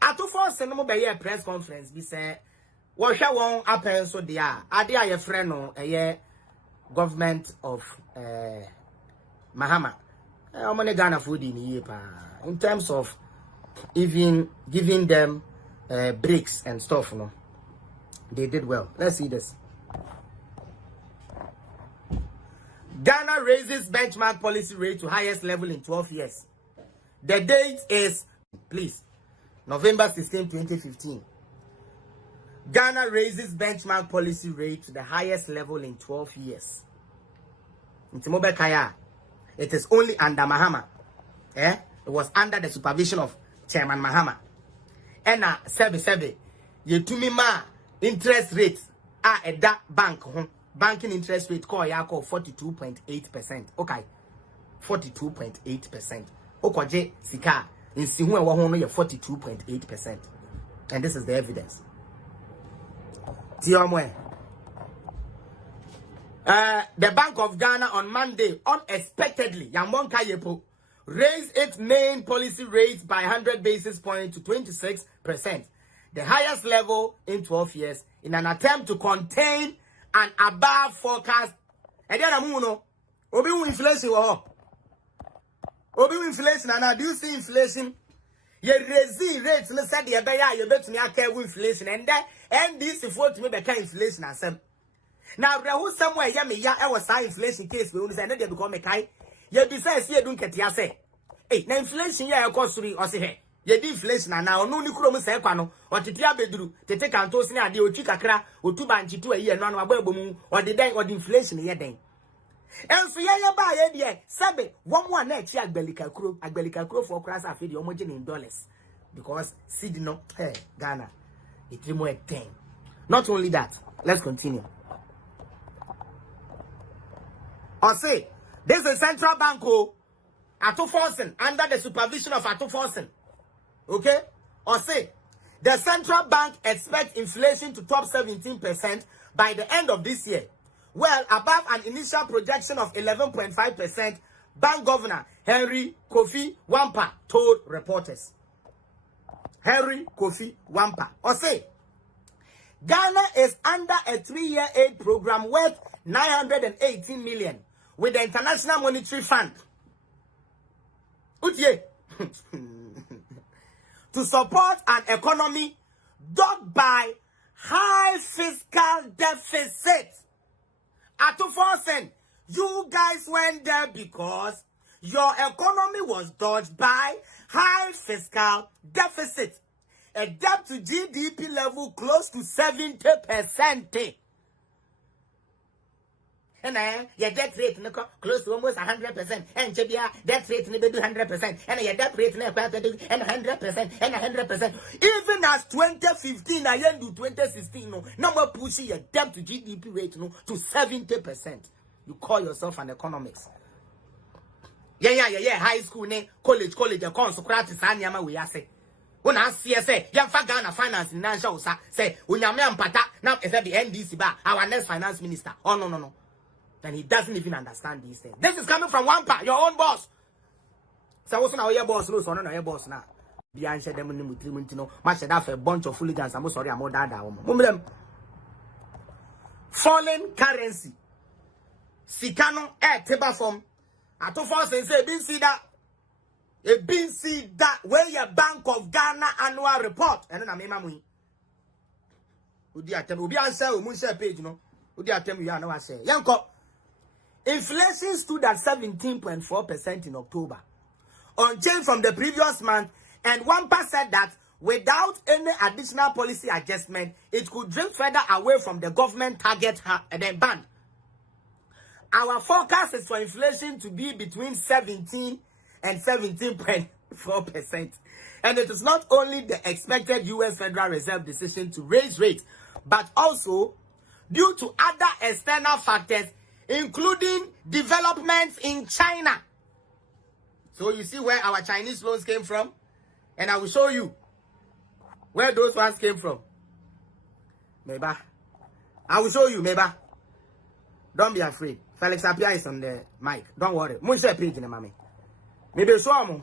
AtoForson no be ye press conference bi say wo hwe won apen so de ade a ye frɛ no government of Mahama omone Ghana for di ni pa in terms of even giving them breaks and stuff no they did well. Let's see this. Ghana raises benchmark policy rate to highest level in 12 years. The date is, please, November 16, 2015. Ghana raises benchmark policy rate to the highest level in 12 years. It is only under Mahama. It was under the supervision of Chairman Mahama. And Yetumima interest rates are at that bank. Banking interest rate call 42.8%. Okay. 42.8%. Okoje sika in sihu ewo ho no 42.8%. And this is the evidence. The Bank of Ghana on Monday unexpectedly raised its main policy rates by 100 basis points to 26%, the highest level in 12 years, in an attempt to contain an above forecast. And then obi inflation inflation, and do you see inflation? You raise rates, let's say the bear, you bet me I care with inflation, and then NDC for to me the inflation as some. Now there was somewhere I was high inflation case we only say they become a kai. You besides here don't get ya say. Hey, now inflation ya cost 3 or say hey. Ye di inflation na onu ni kuro mu se kwa no otetia beduru tete kanto sine ade otu kakra otu banchi tu ayi no anu agba mu ode den ode inflation ye den And so yeah ba ye de sabe one more na chi agbelika kro for class afi de omoje in dollars because seed no hey Ghana it remove 10. Not only that, let's continue. Or say this is central bank AtoForson under the supervision of AtoForson. Okay? Or say the central bank expects inflation to top 17% by the end of this year. Well, above an initial projection of 11.5%, Bank Governor Henry Kofi Wampa told reporters. Henry Kofi Wampa. Or say, Ghana is under a 3-year aid program worth 918 million with the International Monetary Fund. Utie. To support an economy dogged by high fiscal deficit. AtoForson, you guys went there because your economy was dogged by high fiscal deficit. A debt to GDP level close to 70%. And your debt rate close to almost 100%. And Jebia debt rate be 100%. And your debt rate and 100% and 100%. Even as 2015 I end to 2016 no more pushing your debt to GDP rate to 70%. You call yourself an economics. Yeah. High school college the consecrate sanyama we are say. When I see say young Ghana finance in national say unyame ampata now is the NDC ba our next finance minister. Oh no. And he doesn't even understand these things. This is coming from Wampa, your own boss. So what's now your boss? No, so no, your boss now. Behind them in the Mutino, much that a bunch of hooligans. I'm sorry, I'm more dada. Fallen currency. Sikano table from AtoForson say been see that where your Bank of Ghana annual report. And then I mean mammy. Would you attempt to be answer Munsa page? No, would you attempt you know I say Yanko. Inflation stood at 17.4% in October, unchanged from the previous month, and Wampa said that without any additional policy adjustment, it could drift further away from the government target band. Our forecast is for inflation to be between 17 and 17.4%. And it is not only the expected U.S. Federal Reserve decision to raise rates, but also due to other external factors, including developments in China. So you see where our Chinese loans came from? And I will show you where those ones came from. Meba. I will show you, Meba. Don't be afraid. Felix Appiah is on the mic. Don't worry. Munche page in mami. Maybe show me.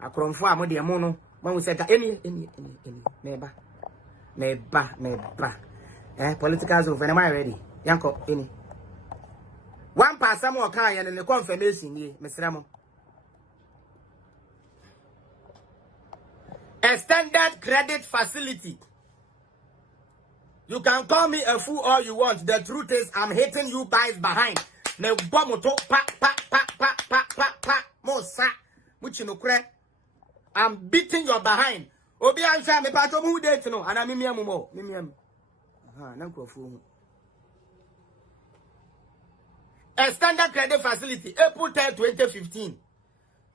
I come for a modi amono. When we said any Meba. Political zone. When am I ready? Yanko, any. One pass some more kind and the confirmation ye, Mr. Ramo. Extended credit facility. You can call me a fool all you want. The truth is, I'm hitting you guys behind. Ne bomoto pa. Mosa. Muchinokre. I'm beating your behind. Obi answer me pato who date no. And I'm mimiamumo. Mimiam. Nanko fool. A standard credit facility, April 10, 2015.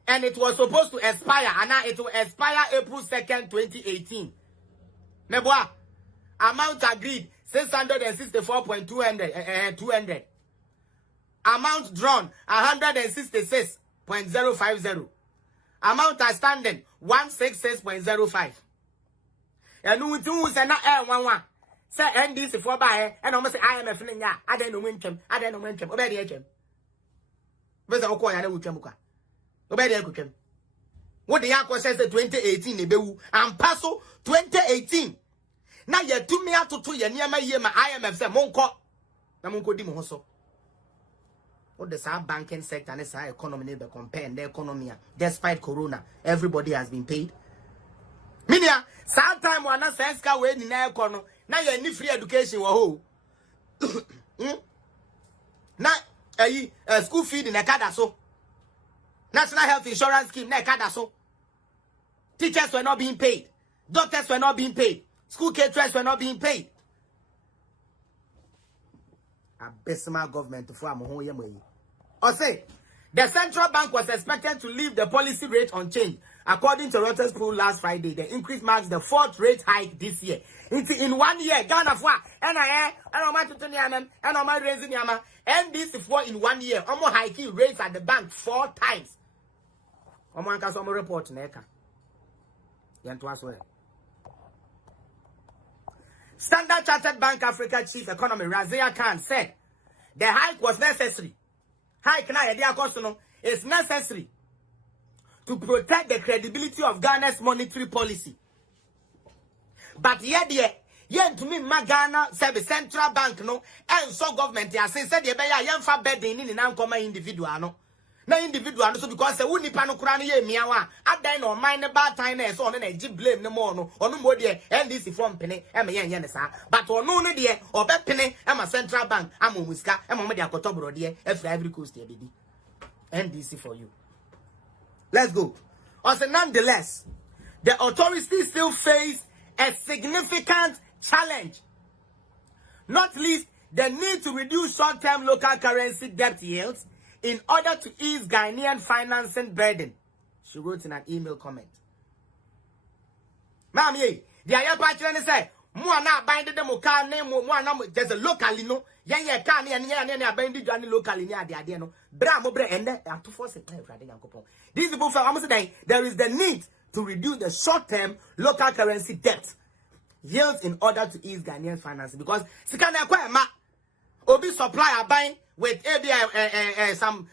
And it was supposed to expire. And now it will expire April 2nd, 2018. Meboa, amount agreed, 664.200. Amount drawn, 166.050. Amount outstanding, 166.05. And who say na 11. Say NDC for buy and almost say IMF in ya. I don't know when them. Obey the HM. Where's the Okoya Uchamuka? Obey the Kukem. What the Aqua says the 2018 Nebu and Paso 2018. Now you're 2 me out to 2 year near my year, my IMF said Monko. Namunko Dimoso. What the South banking sector and the South economy never compare the economy. Despite Corona, everybody has been paid. Minia, sometime one sense ka we in the economy. Now you need free education wo na school feed in a kadaso. National health insurance scheme na kadaso. Teachers were not being paid. Doctors were not being paid. School caterers were not being paid. abysmal government for am ho yem yi. Or say the central bank was expected to leave the policy rate unchanged. According to Reuters poll last Friday, the increase marks the 4th rate hike this year. In 1 year, Ghana for NDC for in 1 year, almost hiking rates at the bank 4 times. Omo anka so mo report na eka. Yanto aso. Standard Chartered Bank Africa Chief Economist Razia Khan said the hike was necessary. Hike na yedi akoso is necessary to protect the credibility of Ghana's monetary policy. But yet to me Ghana said the central bank no and so government ya say said the be ya yemfa bedding in na nkoma individual no. Na individual so because say woni pa no kura no ye miawa adan no mind ne bad time na so no na gi blame ne mo no onu mo de NDC from pene e me yen ne sa but onu no de obe pene e ma central bank amomuska e mo de akotobro de every coast e baby NDC for you. Let's go. Also, nonetheless, the authorities still face a significant challenge, not least the need to reduce short-term local currency debt yields in order to ease Ghanaian financing burden, she wrote in an email comment. Mami, the ayapachene say, "Muana bind the moka name muana there's a locally no yeah can and bind the journey locally near the idea no bra mo bre and AtoForson these people for almost saying there is the need to reduce the short-term local currency debt yields in order to ease Ghanaian finances because sikana kwa ma obi supply buying with ABI some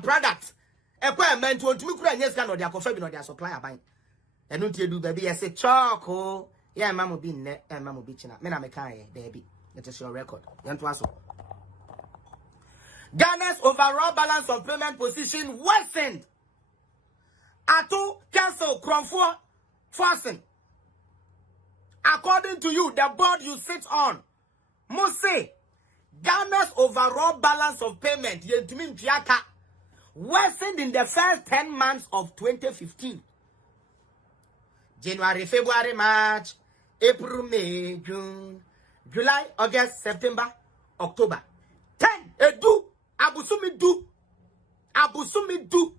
products ekwa meant to me kura nyes kan no dia kofa bi no dia supply buying enu tie du baby say chalk yeah, mama be net and mama be china. Me na me kai baby. That is your record. Ghana's overall balance of payment position worsened. Ato cancel AtoForson. According to you, the board you sit on, must say Ghana's overall balance of payment worsened in the first 10 months of 2015. January, February, March, April, May, June, July, August, September, October. 10. Abusumi do.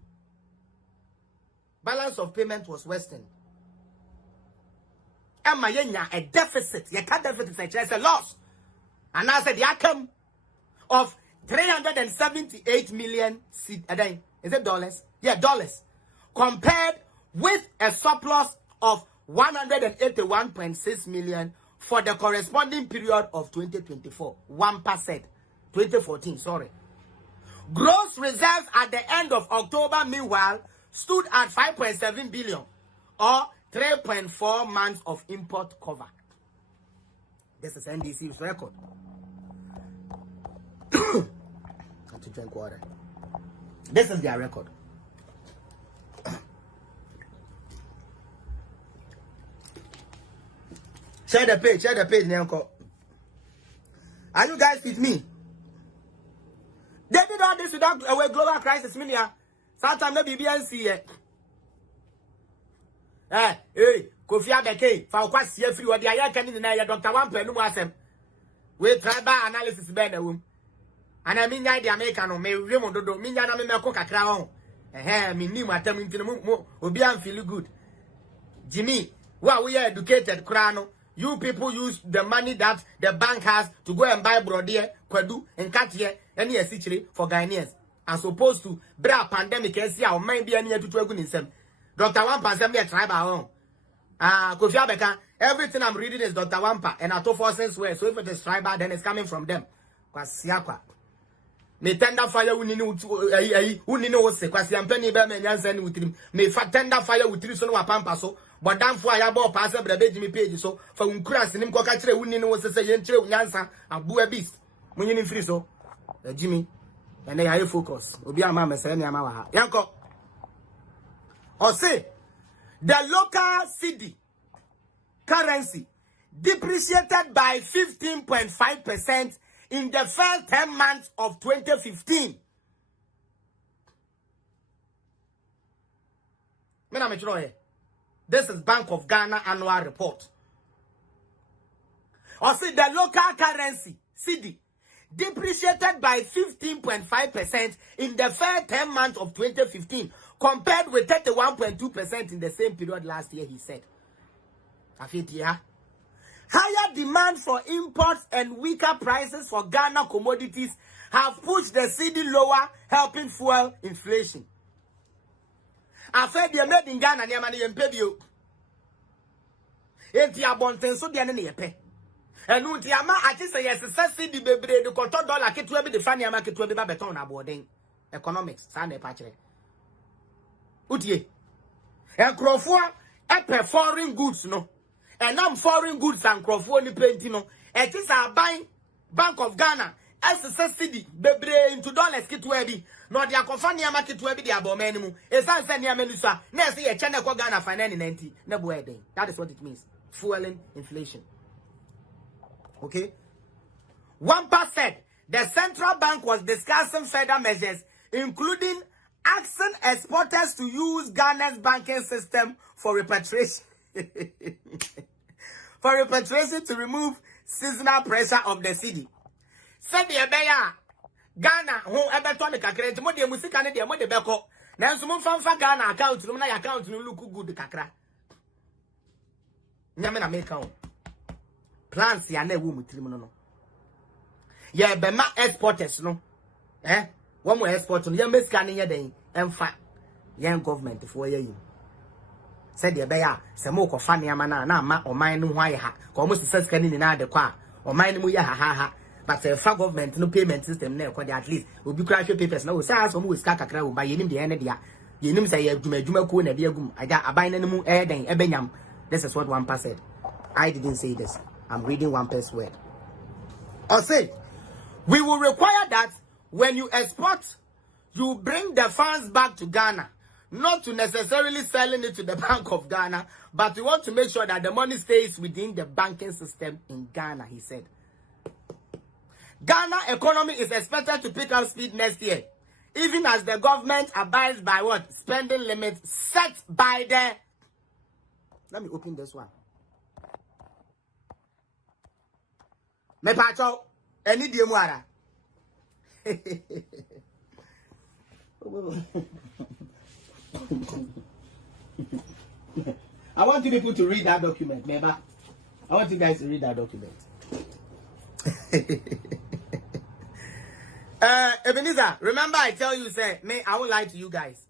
Balance of payment was worsened. A deficit. You can't deficit. It's a loss. And I said the outcome of 378 million. Is it dollars? Yeah, dollars. Compared with a surplus of 181.6 million for the corresponding period of 2024. 1%. 2014, sorry. Gross reserves at the end of October, meanwhile, stood at 5.7 billion or 3.4 months of import cover. This is NDC's record. Have to drink water. This is their record. Share the page, Nyanko. Are you guys with me? They did all this without a global crisis, minia. Sometimes no BBNC. Hey, Kofi Abeke, for what see free what the aya can in the Dr. Wampe, no more. We tribal analysis better womb. And I mean, the American may remember do Minya me coca crown. Me new matem into the moon, Obian feel good. Jimmy, well, we are educated, Crano. You people use the money that the bank has to go and buy brodier, Kwadu, and Katia, and yes, for Ghanaians. As opposed to bra pandemic, or maybe any to Twagun in some. Dr. Wampa sent me a tribe our own. Kofi Abeka, everything I'm reading is Dr. Wampa and AtoForson way. So if it is tribal, then it's coming from them. Kwasiakwa. Me tender fire unino se kwasi penny be me nyansa with him. Me fa tender fire with three son wa pampa so. But damn for ya bo pass up the Benjamin page so for unkras nim ko ka kire unino se say yentre nyansa abu a beast. Munyin free so. Jimmy. And they are focus. Obi ama mesere ni ama wa ha. Yanko. Or say the local cedi currency depreciated by 15.5% in the first 10 months of 2015. This is Bank of Ghana annual report. Or see the local currency, cedi, depreciated by 15.5% in the first 10 months of 2015, compared with 31.2% in the same period last year, he said. Higher demand for imports and weaker prices for Ghana commodities have pushed the cedi lower, helping fuel inflation. After they made in Ghana, near money and pebio. Enti abonten so de ne yepe. Enu nti ama ati say yes cedi bebre de koto dollar ketua bi de fa ne ama ketua bi ba beton na boarding. Economics sa na pa kire. Utie. Enkrofo a foreign goods no. Enam foreign goods and crofo ni penti no. It is a buying Bank of Ghana as cedi bebre into dollars ketua bi. No dia kofa ne ama ketua bi de abomani mu. Esan se ne ama ni so na se ye chene ko Ghana finance 90 na boarding. That is what it means. Fueling inflation. Okay? Wampa said the central bank was discussing further measures, including asking exporters to use Ghana's banking system for repatriation. For repatriation to remove seasonal pressure of the cedi. Said the Appiah, Ghana, who ever told the kakra, to the musika ne de mo de beko. Na nso fa Ghana account, no na account no look good kakra. Nyame na make on plans ya na ewu mutrim no ye be ma exporters no one more export no ye meska ne ye den emfa ye government for ye yi said the Appiah se mo ko fa ne ama na ma oman no ho aye ha ko mo seska ni na de kwa oman no mu ye ha but fa government no payment system na e ko de at least obi kra hwe papers na o say as mo ska kakra o ba ye nim de ene dia ye nim say ye adwuma ko na de agum aga aban na mu den ebenyam. This is what Wampa said. I didn't say this. I'm reading Wampa's word. Or say, we will require that when you export, you bring the funds back to Ghana. Not to necessarily selling it to the Bank of Ghana, but we want to make sure that the money stays within the banking system in Ghana, he said. Ghana economy is expected to pick up speed next year, even as the government abides by what? Spending limits set by the... Let me open this one. Me pacho, any demuara. I want you people to read that document, remember? I want you guys to read that document. Ebenezer, remember I tell you, say, I won't lie to you guys.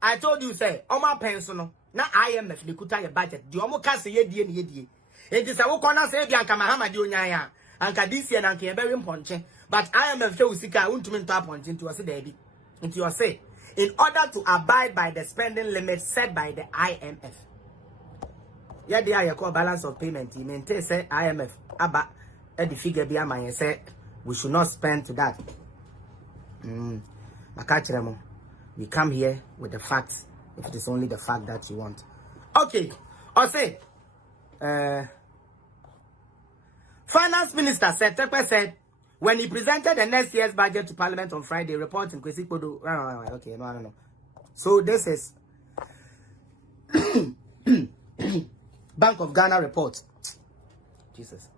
I told you, say, on my pension, na IMF ni kuta your budget. Di omo ka se ye die. E di sa wo kona se bi anka mahama di onya ya. Anka this year na anka ye very ponche. But IMF show usika untumi nto aponche nti o se da bi. Nti o say in order to abide by the spending limit set by the IMF. Ya dey aye call balance of payment. You maintain say IMF aba e the figure bi ama ye say we should not spend to that. Makachiremo. We come here with the facts. If it is only the fact that you want. Okay. I'll say. Finance Minister said when he presented the next year's budget to Parliament on Friday, reporting Kwesi Kodo. Okay, no, I don't know. So this is Bank of Ghana report. Jesus.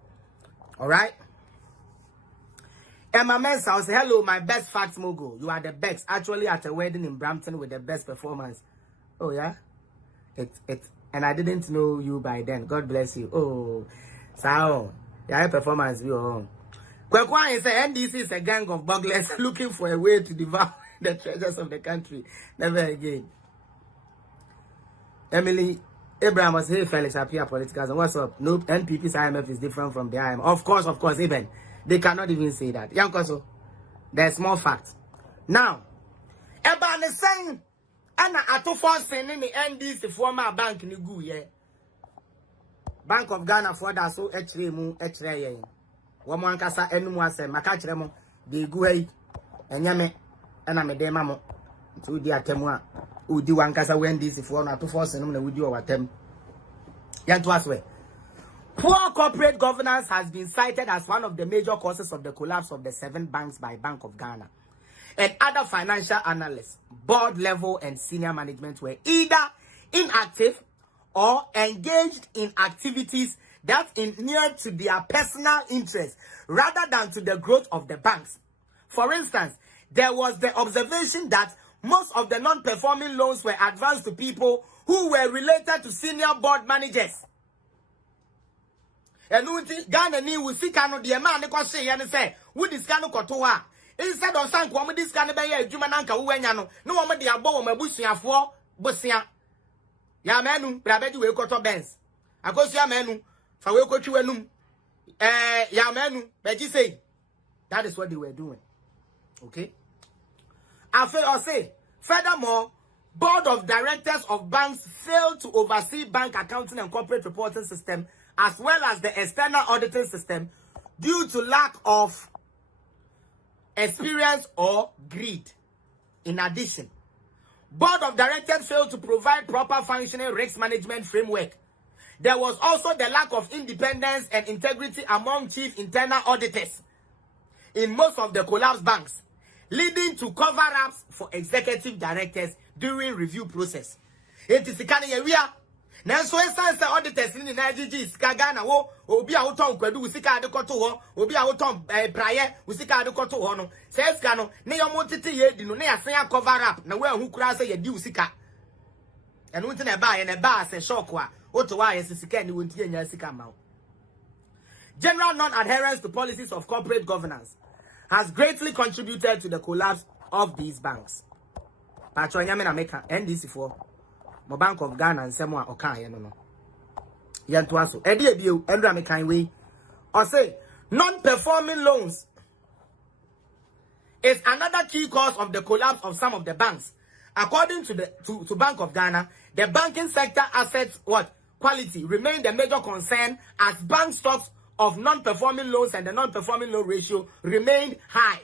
All right. Emma Mensa, I say, hello, my best facts mogul. You are the best. Actually, at a wedding in Brampton with the best performance. Oh, yeah? And I didn't know you by then. God bless you. Oh, so, your performance, you own. Kwekwan is a NDC is a gang of burglars looking for a way to devour the treasures of the country. Never again. Emily Abraham was, hey, Felix, Appiah politicals. And what's up? Nope, NPP's IMF is different from the IMF. Of course, even. They cannot even say that. Yankoso, there's more facts. Now, Eba is saying, and AtoForson in the NDC former bank ni gu ye. Bank of Ghana for that so H3 ye. Woman kasa enu ase makachire mo de gu hey enyame na me de mamo to di atemu a udi wankasa when this for na AtoForson na udi o watem. Yanto aswe. Poor corporate governance has been cited as one of the major causes of the collapse of the 7 banks by Bank of Ghana. And other financial analysts, board level and senior management were either inactive or engaged in activities that inure to their personal interest rather than to the growth of the banks. For instance, there was the observation that most of the non-performing loans were advanced to people who were related to senior board managers. And Ghana ni usikano the man ne kwase ye ne say wo diskano koto ha instead of sank wo diskano be ye adwuma nanka wo anya no ne wo de abo wo mabusuafo bosia ya manu brabeji we koto Benz akosu ya manu fa we kotwi wanum ya manu beji say that is what they were doing. Okay, I say furthermore, board of directors of banks failed to oversee bank accounting and corporate reporting system as well as the external auditing system due to lack of experience or greed. In addition, board of directors failed to provide proper functioning risk management framework. There was also the lack of independence and integrity among chief internal auditors in most of the collapsed banks, leading to cover-ups for executive directors during review process. It is the kind of area. Now, so instance, the auditors in the NDC, Skagana, Obi Auton, Quadu, Sika de Coto, Obi Auton, Prior, Usika de Coto, says Gano, Neo Montiti, the Nunea Saya cover up, now where who cross a do Sika. And went in a bar and a bar, says Shokwa, Ottawa, as Sika, and went here in Sika Mount. General non-adherence to policies of corporate governance has greatly contributed to the collapse of these banks. Patronyamina Meka, NDC for. Mo Bank of Ghana and Samoa Okan no. Yantuaso. Edi ebio Endra mekan we. Or say non-performing loans is another key cause of the collapse of some of the banks. According to the Bank of Ghana, the banking sector assets quality remained a major concern as bank stocks of non-performing loans and the non-performing loan ratio remained high.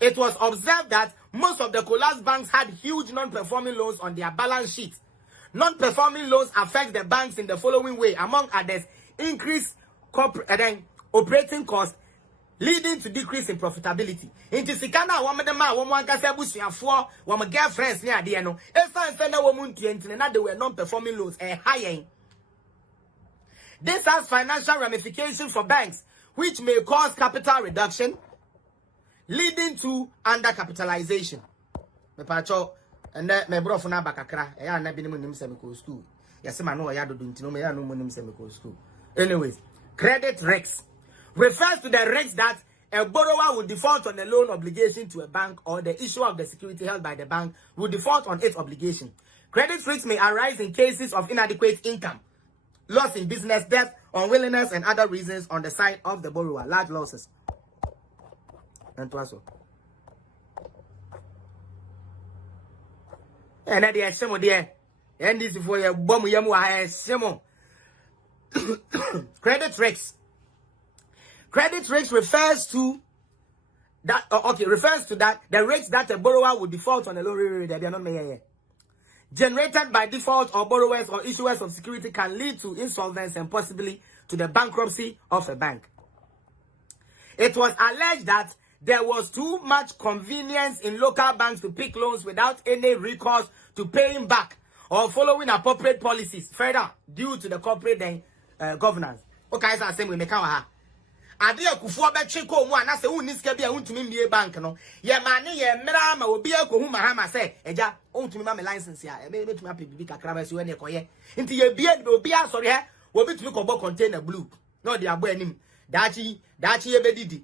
It was observed that most of the collapsed banks had huge non-performing loans on their balance sheets. Non-performing loans affect the banks in the following way, among others, increased operating costs, leading to decrease in profitability. In Tisikana, one girlfriends near the end, they were non-performing loans high. This has financial ramifications for banks, which may cause capital reduction, leading to undercapitalization. Me pacho and me bro for na bakakra e ya na bi nim semiko school. Yes ma no ya do ntino me ya no nim semiko school. Anyways, credit risks refers to the risk that a borrower will default on a loan obligation to a bank or the issuer of the security held by the bank will default on its obligation. Credit risks may arise in cases of inadequate income, loss in business, debt, unwillingness, and other reasons on the side of the borrower. Large losses. And also, and at the SMO there, and this for your bomb yamu SMO. Credit risks. Credit risk refers to that. Refers to that the risk that a borrower would default on a loan that they are not made generated by default or borrowers or issuers of security can lead to insolvency and possibly to the bankruptcy of a bank. It was alleged that there was too much convenience in local banks to pick loans without any recourse to paying back or following appropriate policies further due to the corporate governance. Okay, so I say we make our Ade akufu obetwe ko mu anase unni sika bia untumi mbie bank no ye mane ye mra ma obi akohu mahama se eja untumi ma me license ya e betumi apibi kakra ba se we ne koye nti ye bie obi asori he wo betumi ko bo container blue no de abo anim dachi ye bedidi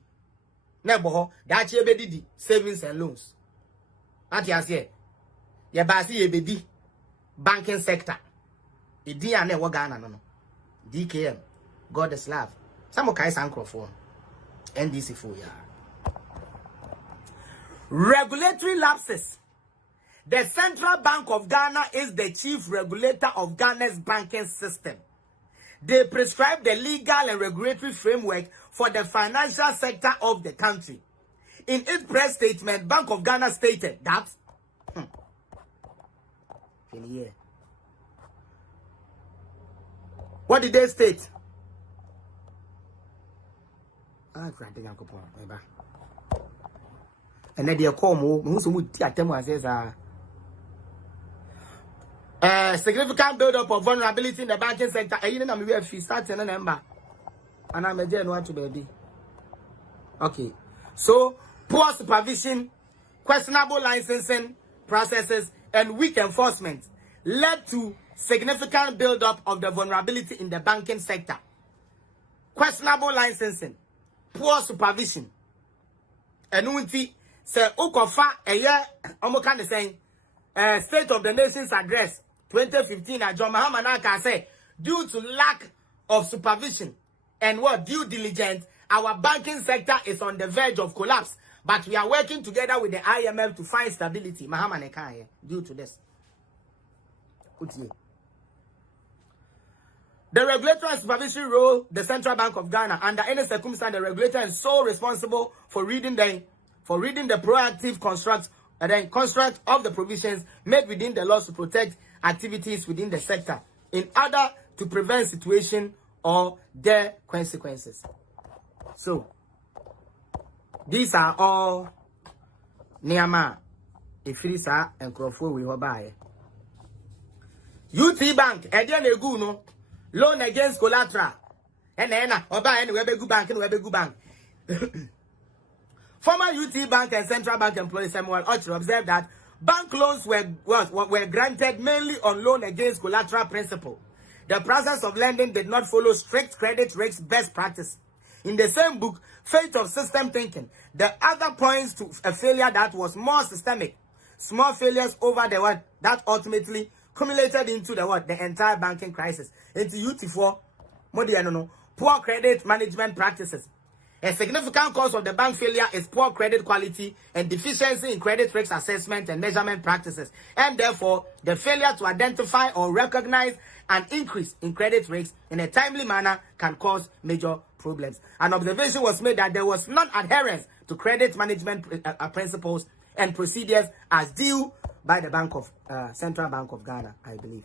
na ebo ho dachi ye bedidi savings and loans ati ase ye ba se ye bedi banking sector edin ana e wo Ghana no DKM God is love. Some guys are for NDC for ya. Regulatory lapses. The Central Bank of Ghana is the chief regulator of Ghana's banking system. They prescribe the legal and regulatory framework for the financial sector of the country. In its press statement, Bank of Ghana stated that what did they state? And then they call me, who's who atem was significant build-up of vulnerability in the banking sector. You know, we have starting a number. And I'm a general to baby. Okay. So, poor supervision, questionable licensing processes, and weak enforcement led to significant build-up of the vulnerability in the banking sector. Questionable licensing, poor supervision, and unti say Okofa a year kind of saying State of the Nation's Address 2015 John Mahama can say due to lack of supervision and due diligence, our banking sector is on the verge of collapse. But we are working together with the IMF to find stability. Mahama Nekaya, due to this. The regulatory and supervisory role, the Central Bank of Ghana, under any circumstance, the regulator is so responsible for reading the proactive construct of the provisions made within the laws to protect activities within the sector in order to prevent situation or their consequences. So, these are all Niama, Ifrisa, and Crawford we buy. UT Bank, Edian Eguno, loan against collateral, and then Oba and Webegu Bank and Webegu Bank. Former UT Bank and Central Bank employees Samuel Ocher observed that bank loans were granted mainly on loan against collateral principle. The process of lending did not follow strict credit risk best practice. In the same book, Fate of System Thinking, the other points to a failure that was more systemic. Small failures over the one that ultimately cumulated into the entire banking crisis. Into UT4, poor credit management practices. A significant cause of the bank failure is poor credit quality and deficiency in credit risk assessment and measurement practices, and therefore the failure to identify or recognize an increase in credit risks in a timely manner can cause major problems. An observation was made that there was non-adherence to credit management principles and procedures as due by the Central Bank of Ghana, I believe.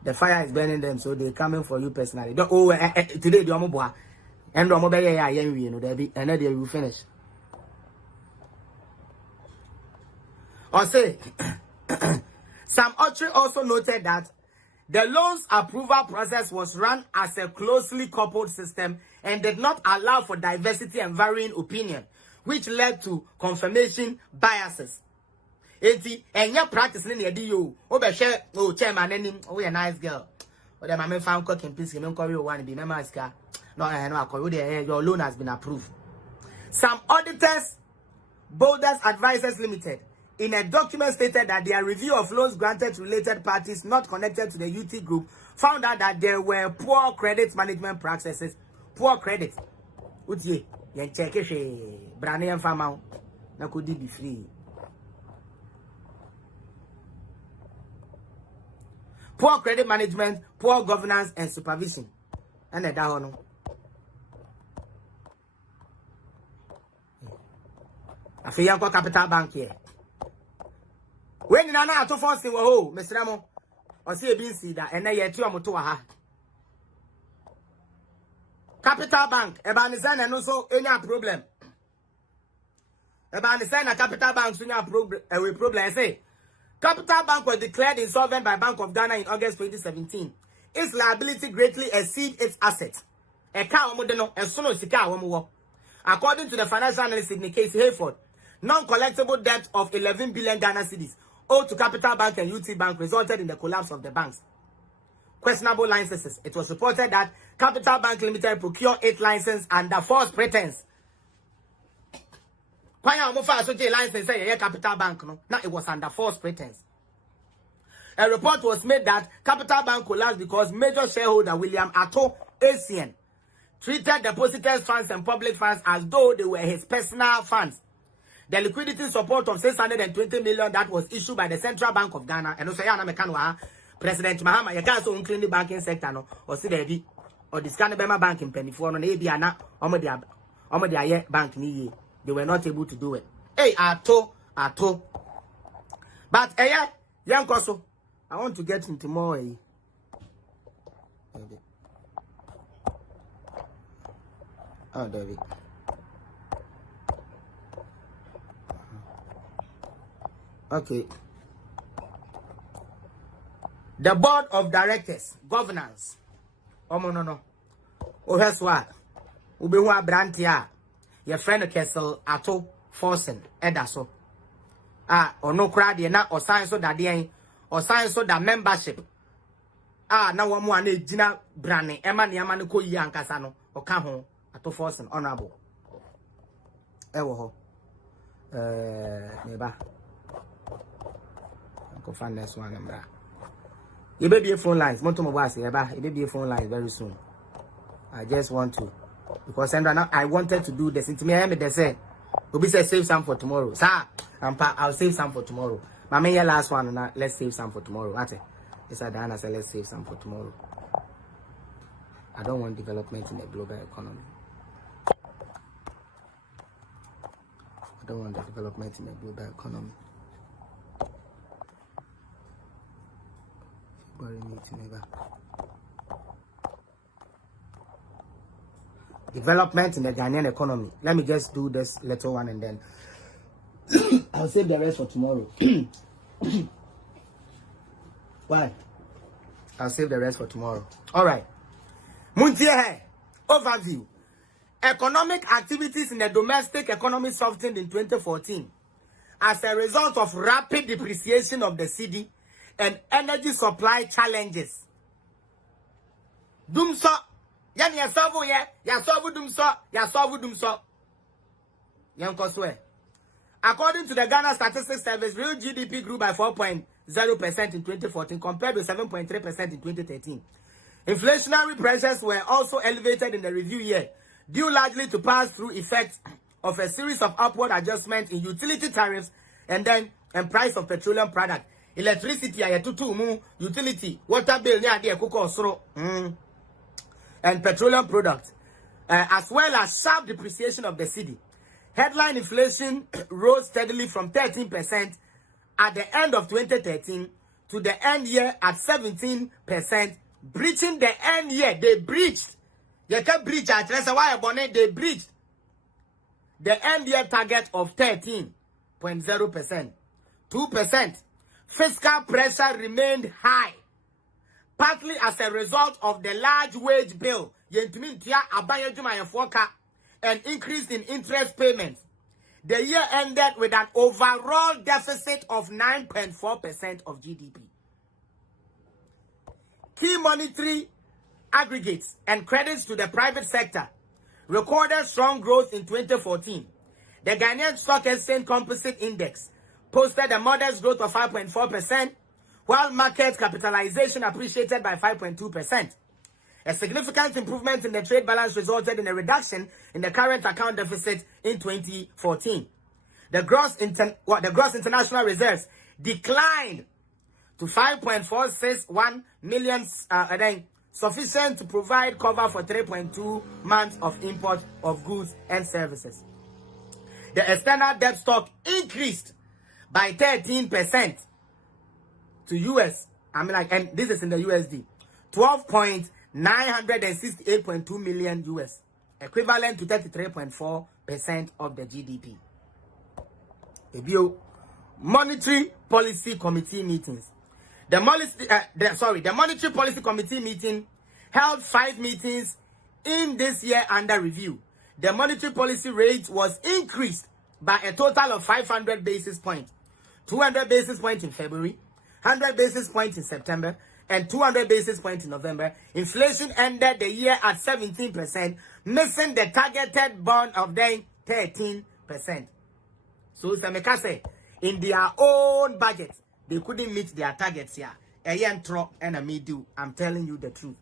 The fire is burning them, so they're coming for you personally. Today, the Omoboa and Romobaya, and then they will finish. Or say, Sam Otre also noted that the loans approval process was run as a closely coupled system and did not allow for diversity and varying opinion, which led to confirmation biases. And your practice in the DU, share, chairman, and a nice girl. But then I found cooking piece, you don't one be my car. No, I know, your loan has been approved. Some auditors, Boulders Advisors Limited, in a document stated that their review of loans granted to related parties not connected to the UT group found out that there were poor credit management practices. Poor credit. Utie, yen check it, Brani and Famau, na could be free. Poor credit management, poor governance and supervision. And that one. I feel you Capital Bank here. When Nana AtoForson wo Mr. Ramo, or see a BC that and then two amotoa. Capital Bank, Ebanizan and also any problem. Ebanizan and Capital Bank soon have problem. I say. Capital Bank was declared insolvent by Bank of Ghana in August 2017. Its liability greatly exceeds its assets. According to the financial analyst in Casey Hayford, non-collectible debt of 11 billion Ghana cedis owed to Capital Bank and UT Bank resulted in the collapse of the banks. Questionable licenses. It was reported that Capital Bank Limited procured 8 licenses under false pretense. License say Capital Bank no. Now it was under false pretense. A report was made that Capital Bank collapsed because major shareholder William AtoForson treated depositors' funds and public funds as though they were his personal funds. The liquidity support of 620 million that was issued by the Central Bank of Ghana and also President Mahama Yakaso unclean the banking sector no or see the or the Scanabema Bank in Penny for no Abia Omodia Bank ni. They were not able to do it. Hey, Ato. But, young Koso, I want to get into more. Oh, David. Okay. The board of directors, governance. No. Oh, here's what. Ube wa brantia. Your friend Kessel AtoForson. Edaso. Or no crowd na or science so that or science so that membership. Na one Gina Brani, Emma Yamaniko Yankasano, or Kaho, AtoForson, honorable. Ewo. Neighbor. Go find this one number. You may be a phone lines. It may be a phone line very soon. I just want to, because I wanted to do this. Into me, they say, we'll be save some for tomorrow. Sir, I'll save some for tomorrow. My main last one, now let's save some for tomorrow. Yes, I said let's save some for tomorrow. I don't want development in the global economy. I don't want the development in the global economy. Development in the Ghanaian economy. Let me just do this little one and then I'll save the rest for tomorrow. Why? I'll save the rest for tomorrow. All right. Muntie overview. Economic activities in the domestic economy softened in 2014 as a result of rapid depreciation of the cedi and energy supply challenges. Dumso, yan yasavu ye, yasavu dumso. Yan koswe. According to the Ghana Statistics Service, real GDP grew by 4.0% in 2014 compared with 7.3% in 2013. Inflationary pressures were also elevated in the review year, due largely to pass-through effects of a series of upward adjustments in utility tariffs and price of petroleum products. Electricity, utility, water bill, and petroleum products, as well as sharp depreciation of the cedi. Headline inflation rose steadily from 13% at the end of 2013 to the end year at 17%, breaching the end year. They breached. They can't breach. They breached the end year target of 13.0%. 2%. Fiscal pressure remained high, partly as a result of the large wage bill and increase in interest payments. The year ended with an overall deficit of 9.4% of GDP. Key monetary aggregates and credits to the private sector recorded strong growth in 2014. The Ghanaian Stock Exchange Composite Index posted a modest growth of 5.4%, while market capitalization appreciated by 5.2%. A significant improvement in the trade balance resulted in a reduction in the current account deficit in 2014. The gross international reserves declined to 5.461 million, sufficient to provide cover for 3.2 months of import of goods and services. The external debt stock increased by 13% to and this is in the USD, 12.968.2 million US, equivalent to 33.4% of the GDP. Monetary Policy Committee meetings. The Monetary Policy Committee meeting held 5 meetings in this year under review. The monetary policy rate was increased by a total of 500 basis points. 200 basis points in February, 100 basis points in September, and 200 basis points in November. Inflation ended the year at 17%, missing the targeted bond of 13%. So, Samekase, in their own budget, they couldn't meet their targets here. And me do. I'm telling you the truth.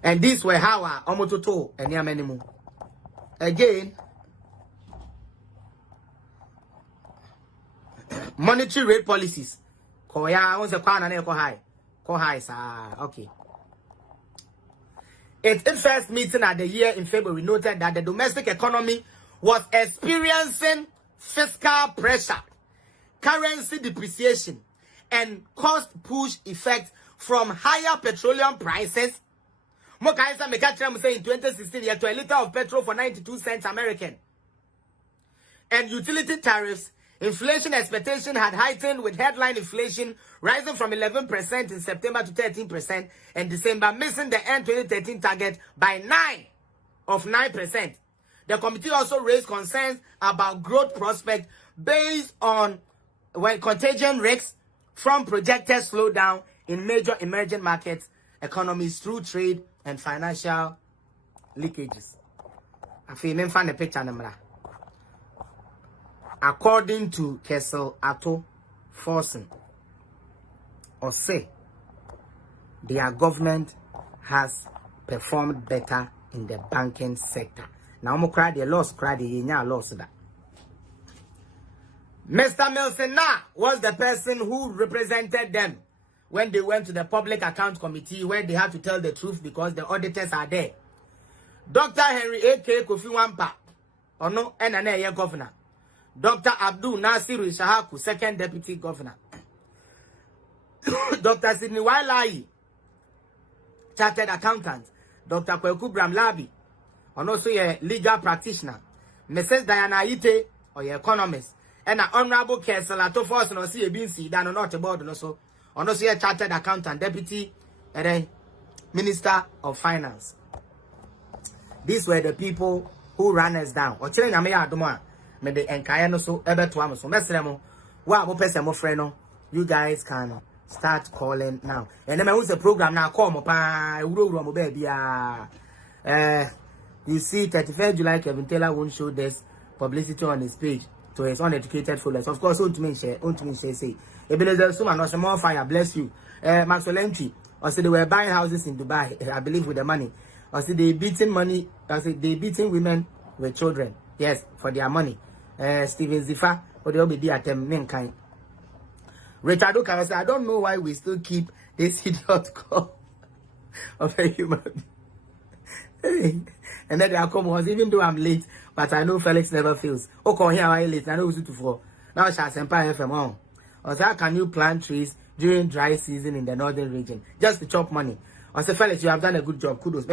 And these were how Omototo and Yamenimu. Again, monetary rate policies. Koya was a high. Okay. Its first meeting at the year in February noted that the domestic economy was experiencing fiscal pressure, currency depreciation, and cost push effects from higher petroleum prices. Mokaisa Mekatra say in 2016, you had a liter of petrol for 92 cents American. And utility tariffs, inflation expectation had heightened with headline inflation rising from 11% in September to 13% in December, missing the end 2013 target by 9%. The committee also raised concerns about growth prospects based on contagion risks from projected slowdown in major emerging markets economies through trade and financial leakages. According to AtoForson, or say, their government has performed better in the banking sector. Now, I'm cry the loss, cry the loss that. Mr. Milson was the person who represented them when they went to the Public Account Committee, where they had to tell the truth because the auditors are there. Dr. Henry A.K. Kofi Wampa, or no, NNA governor. Dr. Abdul Nasir Shahaku, second deputy governor. Dr. Sidney Wailai, chartered accountant. Dr. Kweku Bramlabi, and also a legal practitioner. Mrs. Diana Ite, or your economist. And an honorable Kessel AtoForson or CABC, than not about also. And also a chartered accountant, deputy minister of finance. These were the people who ran us down. Or telling Amaya Adoma, me the Enkayano so ever to Amazon. Mesremo, you guys can start calling now. And then who's the program now? Call me, baby. You see, 31st July, Kevin Taylor won't show this publicity on his page to his uneducated followers. Of course, don't say. Ebenezer Suma, no more fire, bless you. Maxwell Entry, or say they were buying houses in Dubai, I believe with the money. Or say they beating money, or say they beating women with children. Yes, for their money. Steven Zifa, or they'll be there at them, mankind. Richard Oka said, I don't know why we still keep this idiot call of a human being. And then they are coming, even though I'm late, but I know Felix never fails. Okay, here I late, I know who's to for. Now shall Senpai FM on. Or how can you plant trees during dry season in the northern region? Just to chop money. Or say, Felix, you have done a good job. Kudos.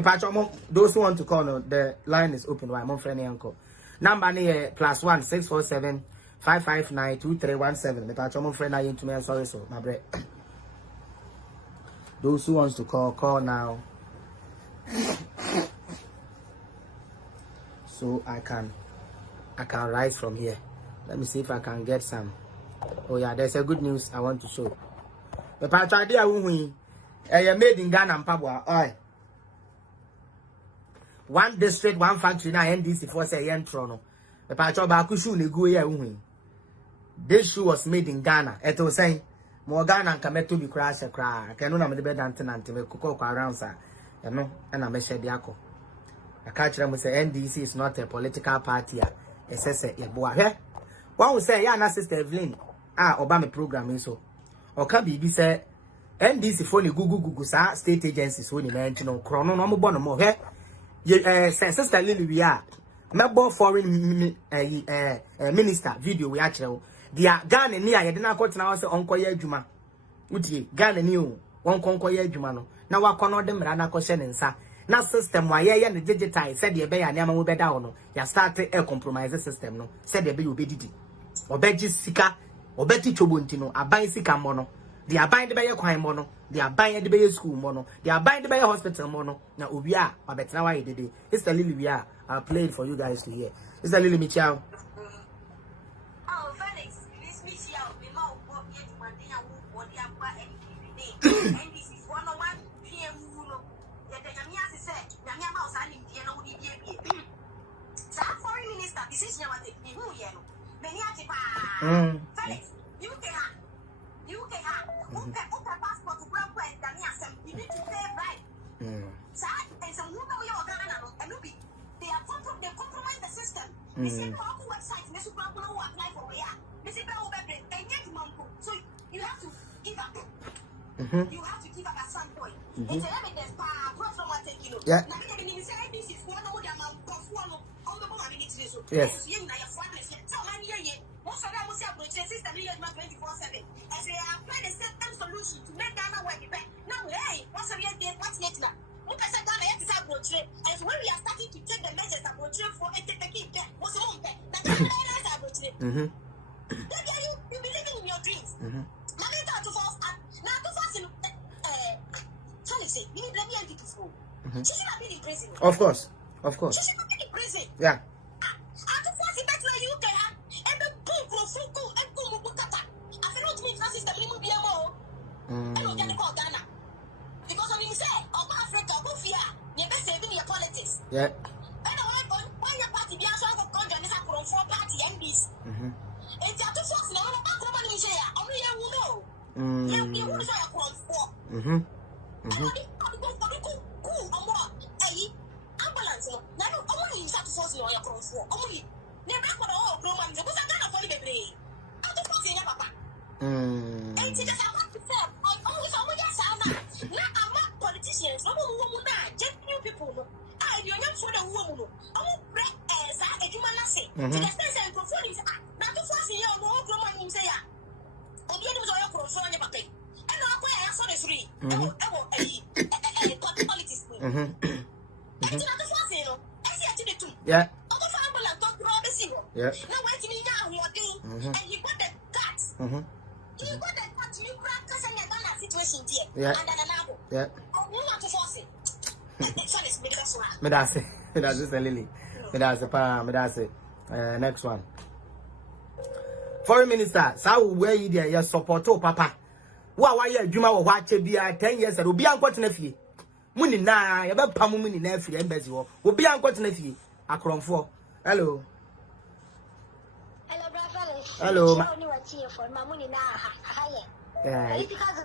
Those who want to call, no, the line is open. Why? My friend, uncle. Number +1 647 559 2317. My friend, I into me. I'm sorry, so my bread. Those who wants to call now. So I can rise from here. Let me see if I can get some. Oh yeah, there's a good news I want to show. The idea we made in Ghana and Papua. One district, one factory now NDC for say yen trono. The patch ba kushu ne go ya hu. This shoe was made in Ghana. It was saying more Ghana can make to be crash a cry. Can no me bed antenna me cook around sir. You know, and I measure the ako. I catch them say NDC is not a political party. It says a boy. One will say, yeah, Sister Evelyn, Obama programming so. Or can be say NDC for the Google state agencies when you mention chrono no more more. Sister Lily, we are member foreign minister video we actually they are Ghana near you didn't cut now say Uncle Juma. Uti Ghana new one conquer Juma no. Now what can them run a question and sa. Now system why yeah the digitize said the bear never will be down. You start a compromise system no. Said the be obedient. Obeji sika, obeti chobuntino, abai sika mono. They are buying the bay crime mono, they are buying the bay school mono, they are buying the bay hospital mono. Now we are, I bet now I did it. It's the Lily we are. I'll play it for you guys to hear. It's the Lily Michelle. Oh, Felix, this Michelle, we know what yet one thing I will the Appiah and this is 101 PM. Yet the Yamias said, Yamia Mouse, I didn't know the DP. Some foreign minister, this is Yamati, who yellow. Felix, you can passport to grab when you need to pay right. And some women we are and they are compromise the system. They say no website, Miss Brown will apply for where. Miss Brown and get Mampo. So you have to give up. You have to give up at some point. It's evidence from what you know. Yeah. This is one of them on the body. Yes. Most of them will say, system 24/7. As we are applying the same solution to make Ghana work better. Now And when we are starting to take the measures that we're for it, what's wrong there? You be living in your dreams. Mommy, AtoForson, Felix, you need to be NDC. She should have been in prison. Of course. She should have been in prison. Yeah. AtoForson, that's where you can have and the boom, and boom, I cannot meet Francis the minimum be a more. I don't get the call Ghana. Because when you say, oh, Africa, go fear, you're best saving your politics. Yeah. And I want your party, be a sort of country, and it's a for party NDC. It's AtoForson, I want to come and share. Only you know. You want to say a call for. Ambulance, now only you start to force your cross for. Only never for all programs, because I can't afford it. AtoForson, Papa. And it's just about to say, I always sound now I'm not politicians, no woman, just new people. I do not for the woman. I won't break as a human say. To the sense and performance, not to force your more program say, oh, you know, your cross on your pay. And I'll go and answer the three. Politics. And it's not the first, you know, I see the two. Yeah. Other family and talk to all the single. Yeah. Now, what you need now, you're doing, and you got the guts. You got the guts, you crack because I got that situation here. Yeah. And then another. Yeah. You want to force it. That's Lily. That's next one. Foreign Minister, so where you there? Your support, Papa. Why you Juma or watch be 10 years ago? Be unfortunately. Muni na, you better pamu muni na free embassy. Will be unfortunately. Akron 4. Hello. Hello, brother. Hello. Only what's here for my money now. Yeah. Because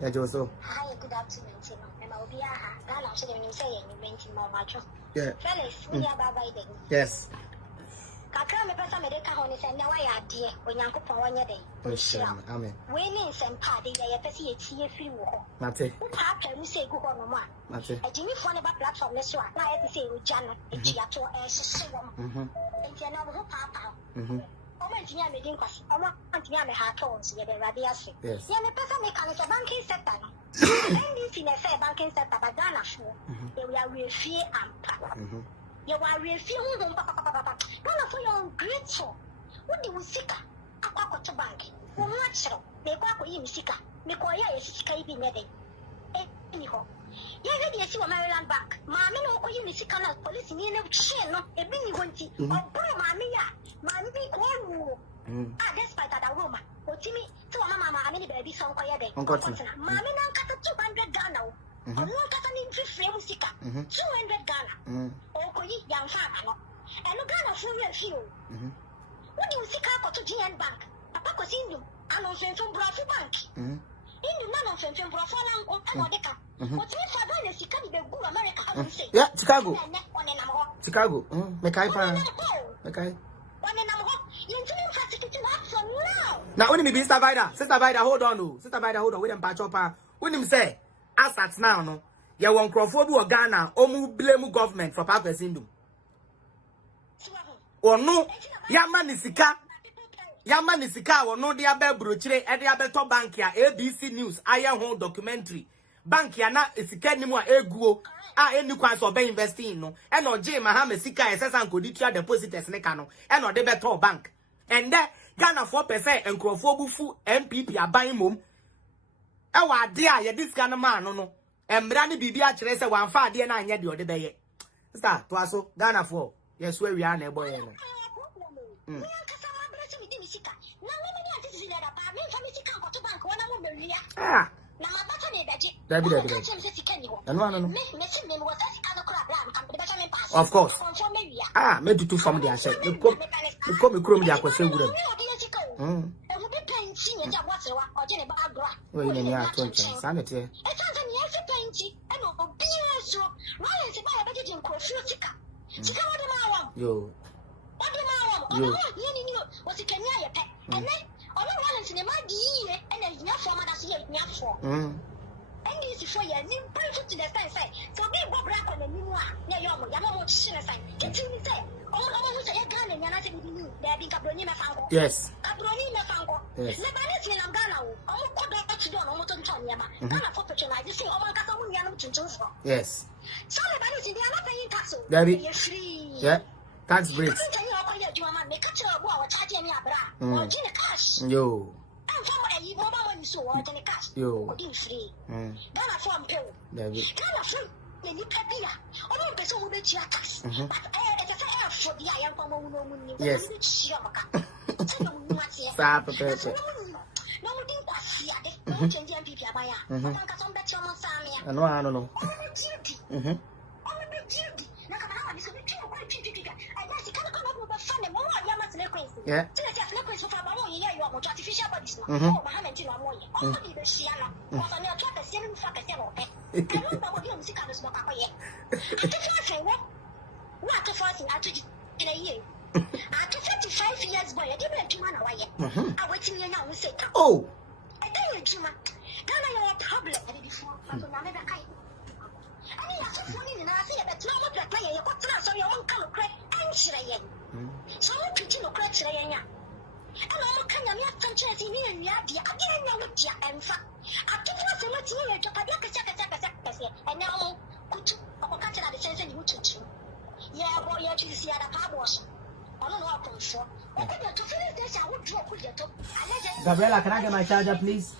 Yeah, Joso. Hi, good afternoon. I'm Appiah. Ghana, I'm saying you mentioned more much. Yeah. Felix, we are by then. Yes. Kakra me pesa me de ka ho ne se na wa ya de onyankopon wonye den. Amen. We ni nsem pa de ya pese ye tie firi wo ho. Mate. Pa pa mu se gu ho no ma. Mate. Ajini fo ne ba platform ne so a na ya se o ja no etia to e hye wo mo. Enti na wo pa pa. Omo ntinya me din kwasi. Omo ntinya me ha to nso ye de rade ase. Yes. Ya me pesa me ka no se banking sector no. NDC ne say banking sector ba Ghana fo. They will refie ampa. You are refusing papa. None of you are grateful. What do you seek? A quack to bank. Well, natural. They quack with him, Sika. Make why I see be made. Anyhow, you're ready to see a Maryland bank. Mammy, no, you see, police in the chain, not a mini wanty. Oh, mammy, mammy, go. Despite that woman. Or Timmy, to Mamma, I mean, baby, some quiet day. Mammy, now cut 200 Ghana. I want an interest frame Sika. 200 Ghana. Oh, young farmer. And no Ghana full few. What do you see car to GN Bank? Papa was in you. I'm on from Bravo Bank. In the man of from Bravo and Odeka. What's my father is Chicago, the good America, I would say. Yeah, Chicago. Chicago. Okay. Now, when you be Sister Vida, hold on. Sister Vida, hold on. Wait and patch up. When him say, as at now, no, you want Crawford or Ghana, or mu blame government for Papa Sindum. Or no, Yaman is Sika, or no, the Abel Bruchere, and the Abel Bank here, ABC News, Iron Home documentary. Bank here now is Sikanimo Ego, any class or be investing, no, and no J. Mahama Sika, and says Uncle Ditra depositors Necano, and no Debetor Bank. And there, Ghana 4% and Crawford Fu NPP are buying mum. Ewa dia ye this kind of man no embra ne bibia kire se wan fa de na anya de ode beye star to aso Ghana for yes we are na eboye no ah na mabata ne daje dabi of course ah me do from the asset me come me krom dia kwase wura well, you know, sanity. It's yo. What's it? Can you pay? And then, all the ones in the muddy and there's no form of the for. And this is for your new person to the side. So be what black on the new one. Near your Yamamoto sign. Continue to say, all of us are a gun and you're not in the new. There be Cabroni Mafango. Yes. Cabroni Mafango. Yes. Lebanese in Ghana, almost could not actually on almost on China. Ghana for patronize, you see, oh my God, Yes. so Lebanese, they are not paying tax. They're free. Yeah. Tax breaks. Yo. Yo. Ghana from Peru. Ghana from the Appiah. All the people who bet you tax. But it's a for the iron from woman. Yes. No, we didn't see it. No, NPP Appiah. I don't know. Yeah. After 35 years, boy, I didn't run away. I wait till you now and say, oh, I tell you, Ghana, you're a problem. Before, I mean, that's funny, and I say that no one play your contract, so your own color crack and Sirayan. So I'm preaching a crack Sirayana. And I'm kind of not franchise in the idea. I didn't know what you and fat. I took us a lot to Padaka, and now could catch the sense and you to. Yeah, boy, you actually see other powers. I don't know how to show. To finish this, I would drop with your top. Gabriela, can I get my charger, please?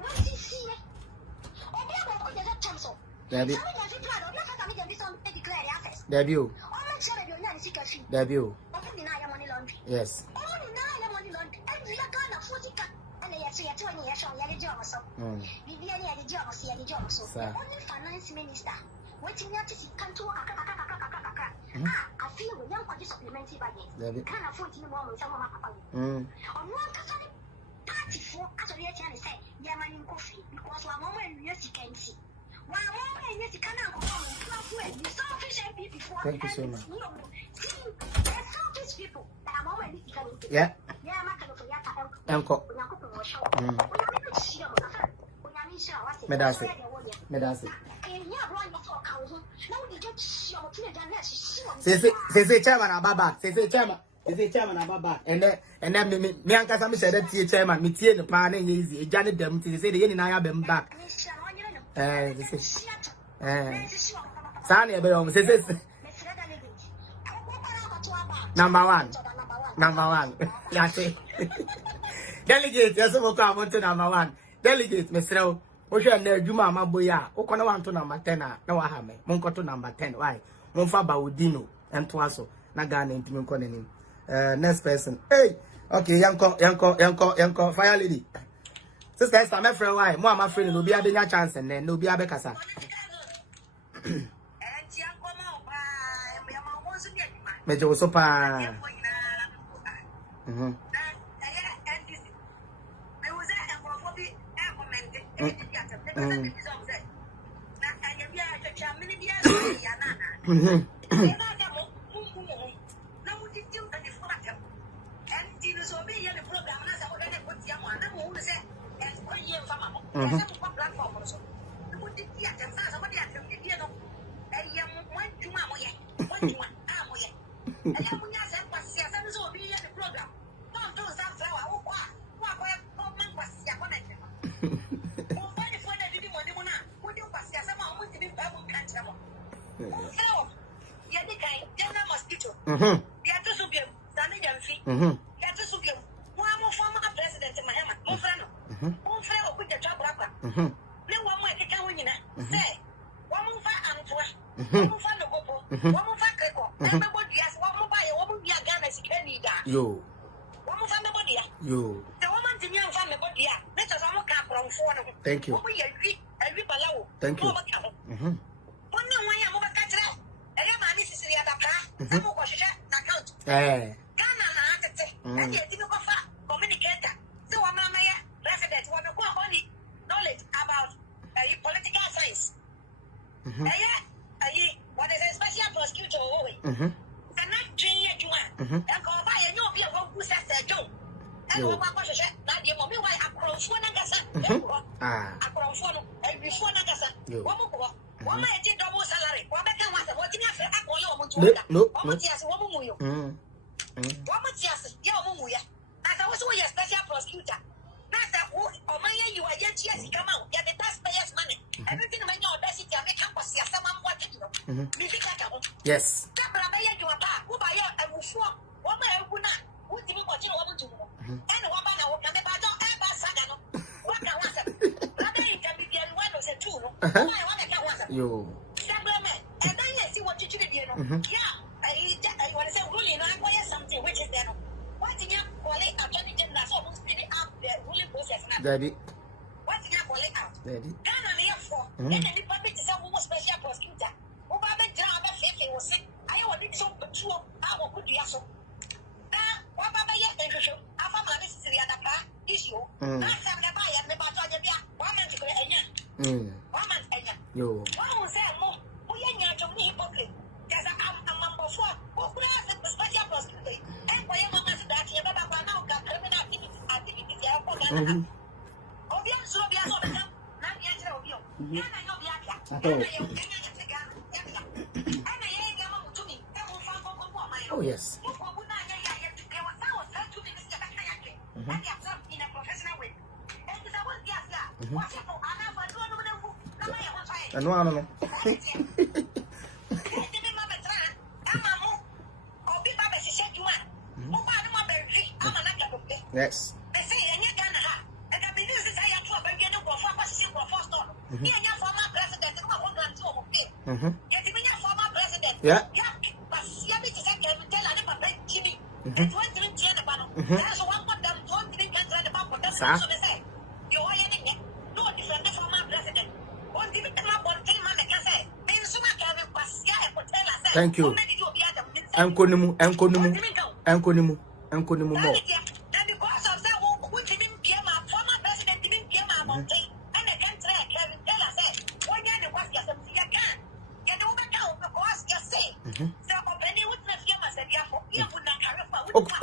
What is he? Debut. Debut. Debut. Yes. Only finance minister. Waiting to see Kanto. I feel we young for this supplementary budget. Can't afford to more with some of my papa. On one party for actually say, yeah, man in coffee because one moment you can see. One moment you can you saw fish and before. Thank you so much. Selfish people that are moment yeah. Yeah, Uncle. Medasi. Say chairman Ababa. Say chairman Ababa. And then me and Kasami said that chairman, me tea the pan and easy. Janet them to say the yen I have them back. Sani Abel says number one. That's it. Delegate, yes, I want to number one. Delegate, Mr. Ocean, Juma, Maboya, Okona want to number 10. No, I have me. Monko to number 10. Why? Monfaba Udino and Twaso. Nagani to Munkonin. Next person. Hey, okay, Yanko, fire lady. Sister Esther, my friend, why? More my friend will be having a chance and then no be a becasa. Major Sopa. Yo. Thank you. Thank you. Political science. What is a special prosecutor? No. was a special prosecutor. That's that or my you are yet come out. Get the taxpayers' money. Everything when your audacity make up was someone watching you. Yes. Yo. And then you see what you do, you know. Yeah, I want to say, really, I acquire something which is there. What did you call it? I'm trying to get that almost spinning up the ruling process. Daddy. What did you call it out? Daddy. Ghana, therefore, and the public is a special prosecutor. Over the job of Fefe was sick. I want it so true. I will put the assault. What about the issue? I found my mystery at the issue. Last time the buyer and the battle, 1 month ago, 1 month ago. Yo. What was that? We ain't to me public. There's a number 4. Who has the special prosecutor? And why am I that you have a now criminal activity? Obvious, so be a lot of them. Not yet of you. And I know the Appiah. Oh, yes. I know. Yes. Yeah. Thank you. Enkonimu more. Okay.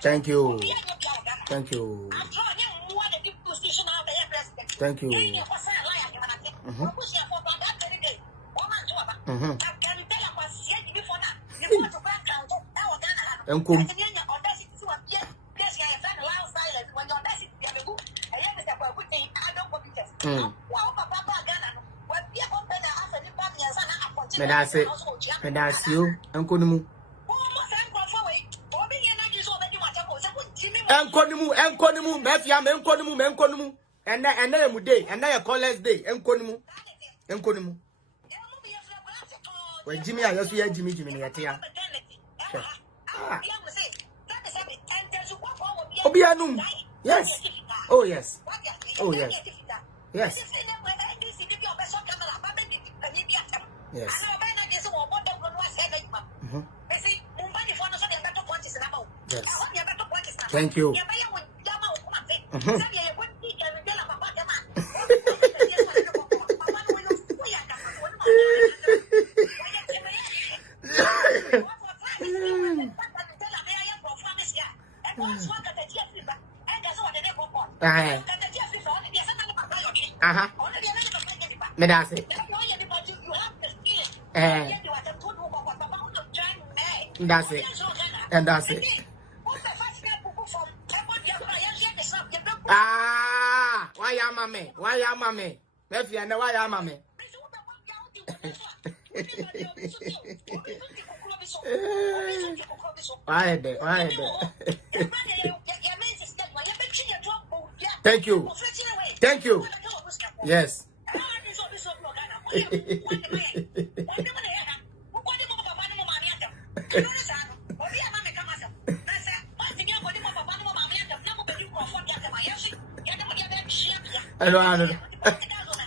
Thank you. That's you. Enkonimu. Enkonimu. And then day, and then a Clueless day. Enkonimu. When Jimmy, I just hear Jimmy here. Obianum. Yes. Oh yes. Yes. Thank you. That's it. And that's it. Why am I? If you know why am I? Why? Thank you. Yes.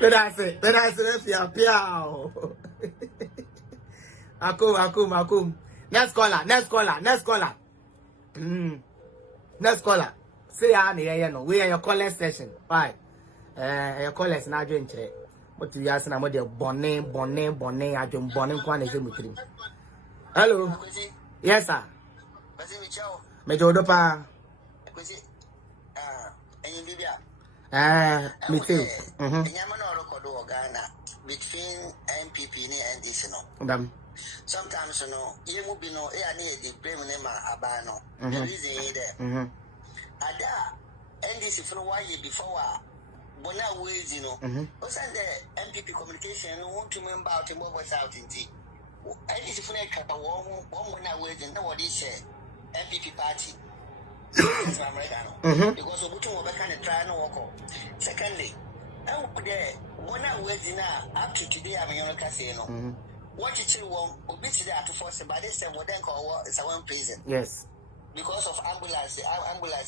That's it. Appiah. Akum. Next caller. Next caller. Say we are your Clueless session. Why? Your Clueless na adwen kire. But you ask na mo de bonne adwen bonne kwa na zemutrim. Hello. Yes sir. Me jodo pa. Me too. Ghana between NPP and NDC sometimes you will be no the blame name abano. The reason is there. Ada NDC for why before Bona ways what's the NPP communication want to remember about the mobile out in tea. NDC for one ways and what is NPP party. Because of what we can try and walk. Secondly, Bona ways up to today I'm your casino. What you say won't obviously AtoForson, but this time we then call someone prison. Yes. Because of ambulance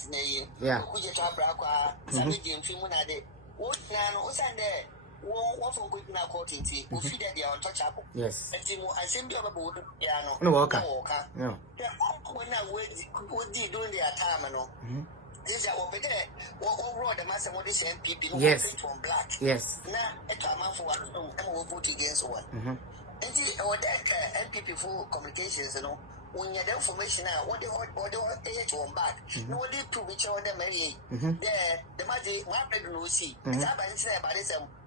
near yeah. Who you talk about, somebody in Fimunade. What now? There? What from good now court in tea? We feed that they are untouchable. Yes. And Timo, I send you about piano. No walker. No. When I what did during their time, this is what better. What overall the master what is NPP? Yes. From black. Yes. Now, a time for one, and we'll vote against one. And NPP full communications, when you have information now, what they age one back. No, they prove each other marry. There, the magic, my bedroom will see. It's about this,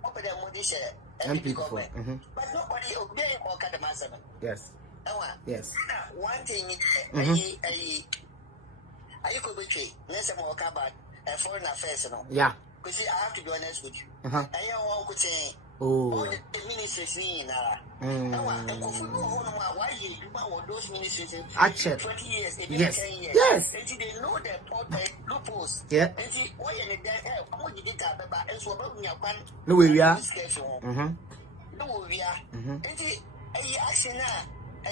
open them with this NPP government. But nobody obey or cut the master. Yes. Yes. One thing, I could be true. Let's talk about foreign affairs, Yeah. Because I have to be honest with you. I don't want to say. Oh. The ministers in why you those ministers in 20 years, yes. 10 years. Yes. And they know the loopholes. Yeah. And see, why you did that, and so about your plan. No, we are. No, we are. And see, a action now. A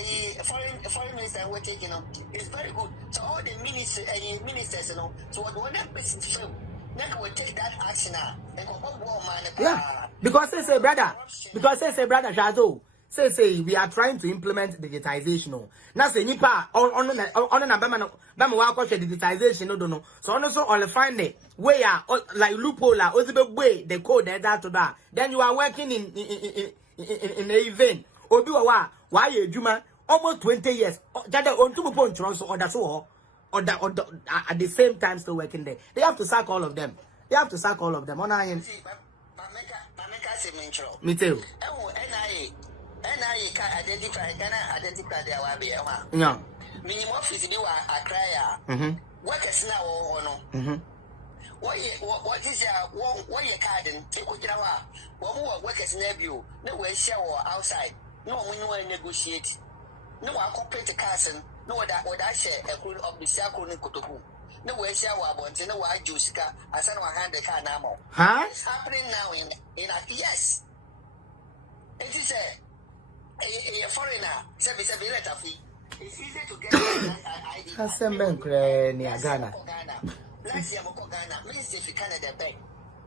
foreign minister we're taking on is very good. So all the ministers, so what one person film. Now we take that action now. Yeah, because they say, brother, Shadow, say we are trying to implement digitization. Now say nipa on na bema wa ko digitization no. So also all find it way like loophole way the code that to that. Then you are working in a event. Obi wa why ejuma almost 20 years. Jada on two point so or so or at the same time still working there. They have to sack all of them. On I me too. NIA can identify their way. Yeah. Minimum office do a cry. What is now or no? What is your card and take what you are? One more workers nephew. No way shower outside. No one will negotiate. No one complete a cousin. No that what I share a crew of the circle in Kotoku. No way shower bonds, no why Jusica, I send one hand the car now. Huh? It's happening now in a yes. It is a foreigner, it's easy to get ID. Ghana. Last year, Ghana, Minister for Canada Bank.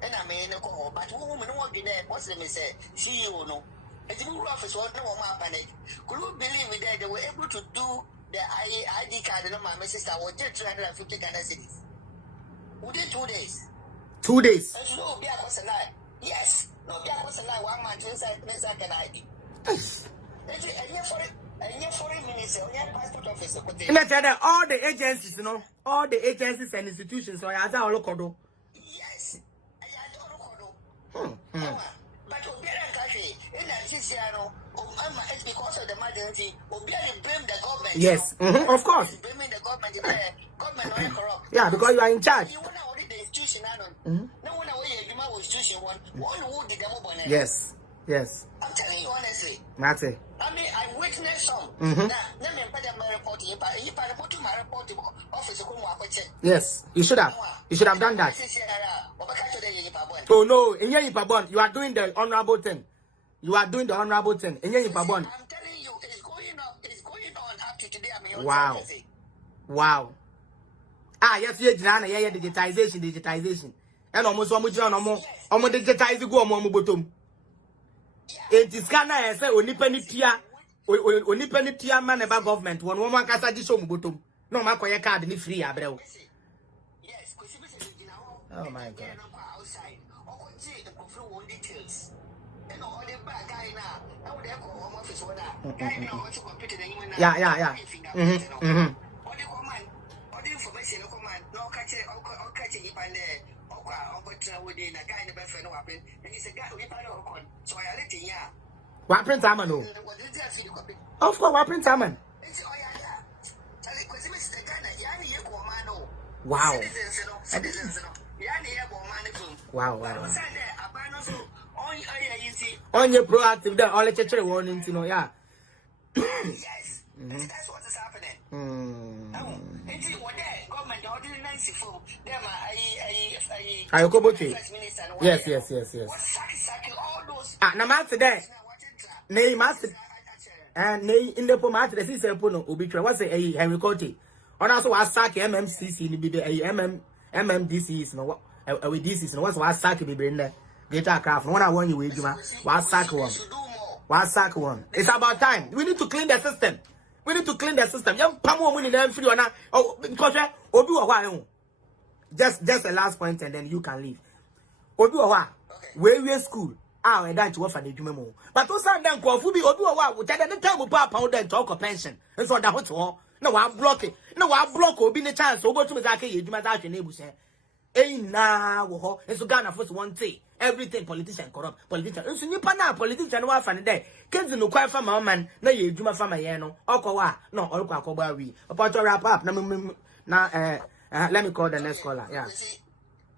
And I mean, but woman won't be there. What's the message? See you know. It's a good office, no more panic. Could you believe me that they were able to do the ID card and my sister was just 350 Ghana cities? Within 2 days. 2 days. And no, be a person like, yes, no, be a person like 1 month inside an ID. And you're foreign minister, you're passport officer. And all the agencies, all the agencies and institutions, so I have a local. Yes, I had a local. But country in Nigeria, it's because of the emergency. We blame the government. Yes, of course. Blaming the government. Government are corrupt. Yeah, because you are in charge. You want to audit the institution. No one away you was institution one who did the mobile. Yes. Yes. I'm telling you honestly. Mate. I mean, I witnessed some. Now, let me put my report. You put my report to office. Yes, you should have. You should have done that. Oh no, in your Ipabon, you are doing the honorable thing. You are doing the honorable thing. In your Ipabon. I'm telling you, it's going on. It's going on up to today. I mean, wow. Wow. Ah, yes, yeah, digitization. And almost one almost digitize the go on bottom. It is Ghana and say only penny tia man about government. One woman can say this home bottom. No, my card ni free, bro. Yes, oh my God. Yeah. What print Amano? Of course, what print Aman? Wow. Wow. On your proactive, that all the church warning to know, yeah. Yes. That's what is happening. I go both. Yes. Ah, na master there. Nay, master. And nay, in the format, the sister Puno, Ubitra, what's a Henry Coty. On also, I sack MMCC, MMDC is no with this is no what's sack be bring there. Get a craft. One I want you with you, what sack one. One sack one. It's about time. We need to clean the system. Young Pamo winning them free or not. Oh, because Obi or why? Just the last point and then you can leave. Obi or why? Where we school. Ah, and that you offer the Jumemo. But those are then called Fubi Obi or what? Which I didn't tell about then talk of pension. And so that what's all. No, I block it. No, I block or be the chance. Over to Mazaki, you might have your neighbors. Now, and so Ghana first one day. Everything politician corrupt politician. So you pana politician wa fan day. Kenzi no kwa fa man na ye adwuma fa ye no. Okowa no orukwa akoba wi. About to wrap up na let me call the next caller. Yeah.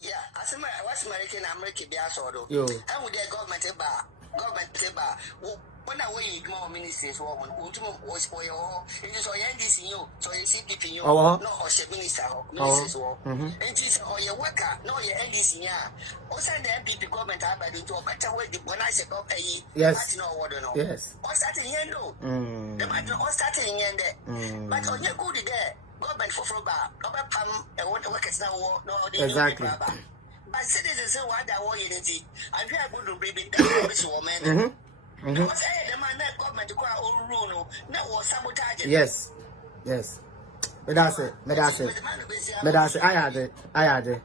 Yeah, as what's American be asodo. Yo. And with the government when I way more ministers woman, was for your it is or NDC you, so you see keeping you no or minister ministers war. And this or your worker, no your NDC. Also the NPP government are by the two better way when I say go pay. Yes. No order no. Yes. What's that in here no? The matter all starting in there. But on your good there, government for Robert Pam and what workers now no exactly. But citizens say what they want you and we are going to bring it this woman. Yes. But that's it. I had it.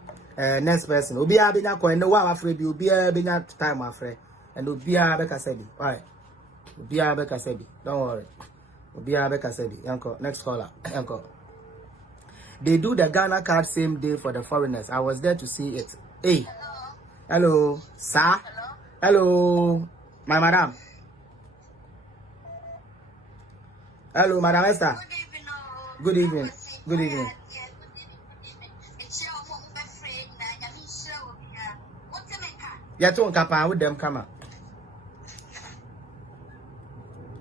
Next person. Obi abina ko eno wa afre bi obi abina time afre. And obi abeka sabi. All right. Obi abeka sabi. Don't worry. Obi abeka sabi. Yanko, next caller. Yanko. They do the Ghana card same day for the foreigners. I was there to see it. Hey. Hello, sir. Hello, my madam. Hello, Madam Esther. Good evening. Ya tu kapa with them kama.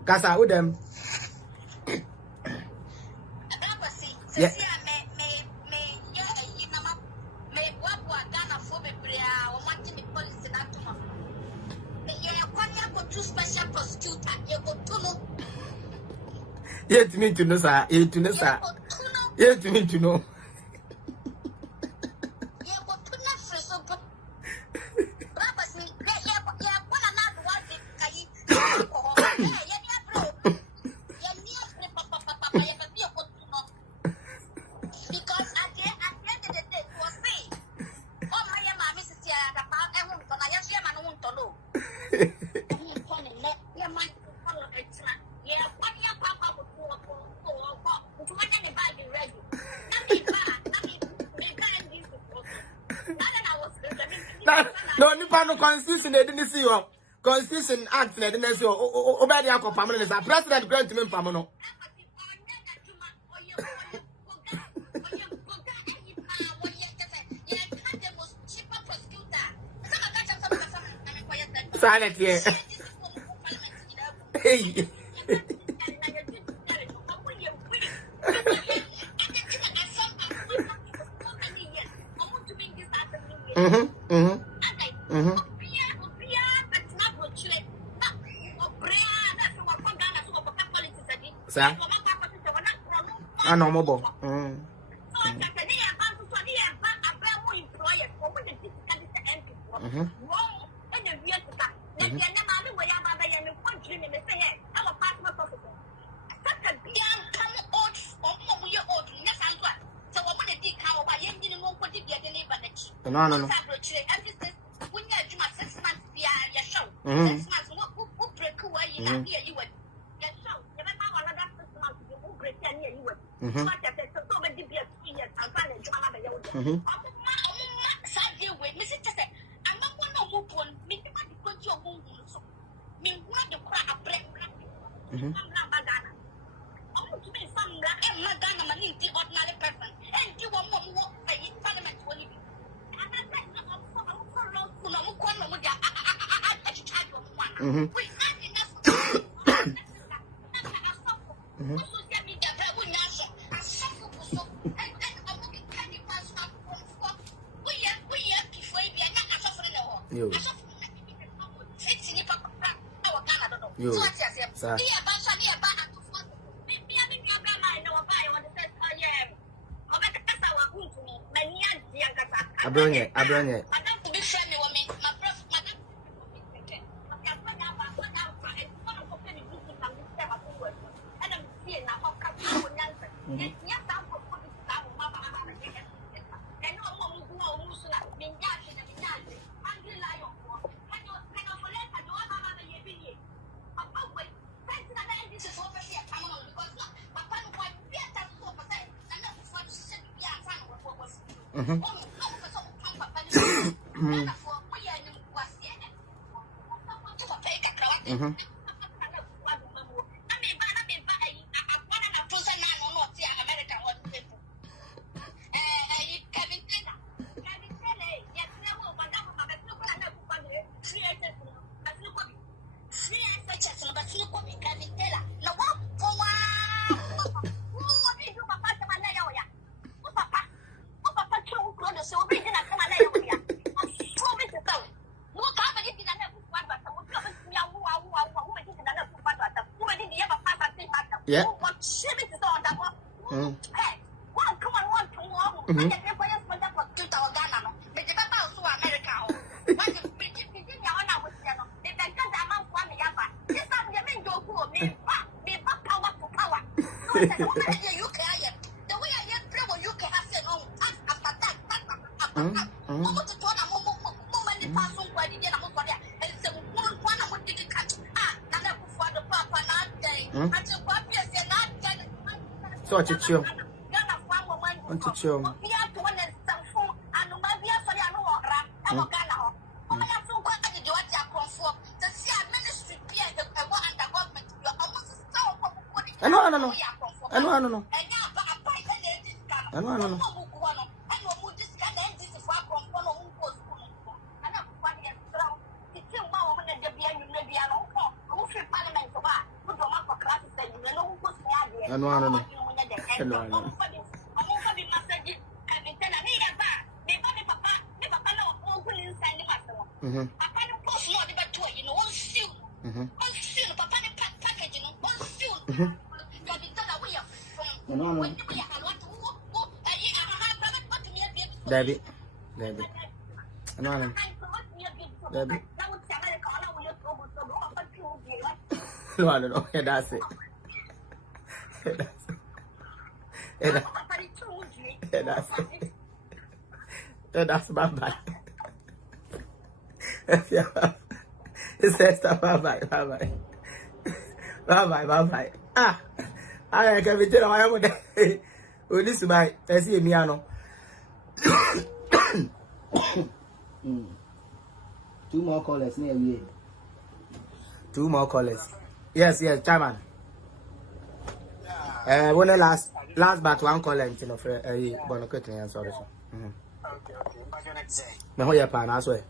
Kasa with them. Yeah. Yet me to know, sir. Yet to me to know. No, no constitution they didn't see you. Constitution act they didn't see you. Obedi akọ pamano is a president grant me pamano. Silent here. Hey. Sir? I know mobile. No. to be some black and Madonna Manin, the ordinary person, and you want more parliament will be. Abronye. Yeah. So to chill. Want to chill. I know. Debbie. Debbie. No. Yeah, that's it. That's bye. It says bye. Ah, I can be telling my own day. We listen by Tessie Miano. 2 more callers near me. 2 more callers. Yes, Chairman. When the last but 1 caller until of Bonoket and sorry. Okay. No, you're pan as well.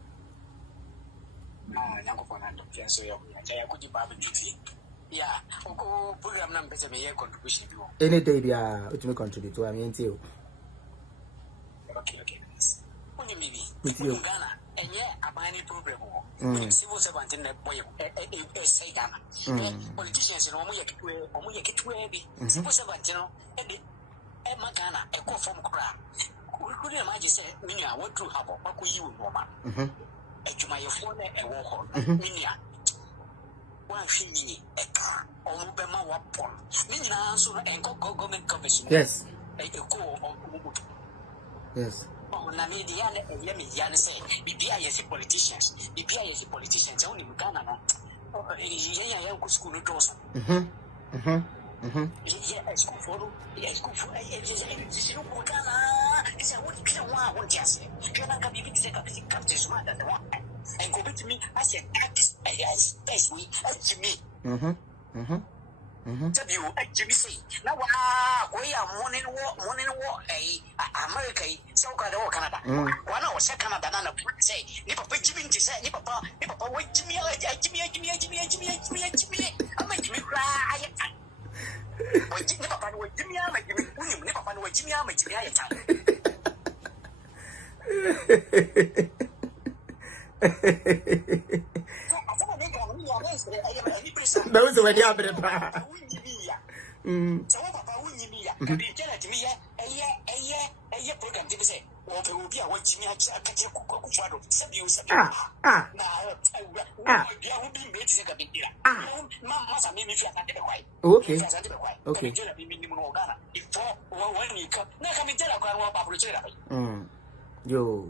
Yeah, program number contribution. Any day, yeah, which may contribute to. I mean, too. Okay. With you. And yeah, a mining program. Civil servant in the boy, say Ghana. Politicians in Omoya get to a civil servant, and Magana, a call from crowd. We couldn't imagine, say, Minia, what to have what could you, Mama? To my phone, a walk on Minia. One fee, a car, or Mubema Wapon. Minia, so and go government commission. Yes. A call. Yes. Namedian and Yemian say, BPI politicians, politicians only Ghana. Yeah, school doors. Yeah, school for it's a what just can I be captain and go with me. I said, that's me. Tell you, Jimmy say, now, we are morning war, America, so Canada. One hour second, Canada, say, Nipper Jimmy, Nipper, Jimmy, I'm making me cry. Those were the other. So, Papa, we need me. Be jealous to me, a year program to say, or there will be a watching me. Okay. Yo.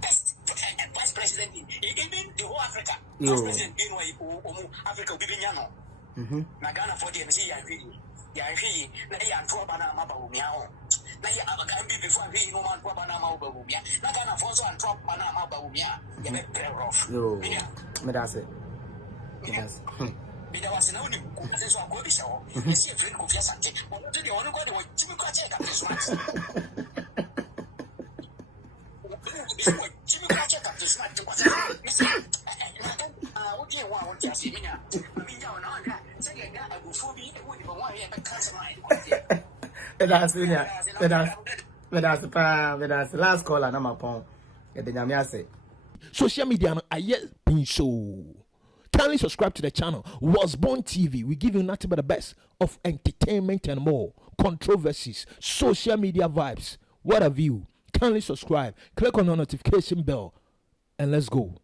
Best vice president in the whole Africa. Vice president in Africa, Nagana for the MC, Yahi, Naya, Tropana, Mabaumiao. Naya Abagambi before he no man Propaganda Baumia, Nagana Fonso and Propana Baumia, you make prayer off. Yo, that's it. Yes. There was no new as a good show. You see a friend of your subject, or to the only God who Jimmy Cratchit up this one. Jimmy Cratchit up this one. Okay, what you see me now? I mean, down on that. Second, I will fool me. It wouldn't be one here, but that's the last call and I'm upon. Social media, I yet been so. Kindly subscribe to the channel. Was Born TV. We give you nothing but the best of entertainment and more. Controversies, social media vibes. What a view. Kindly subscribe. Click on the notification bell and let's go.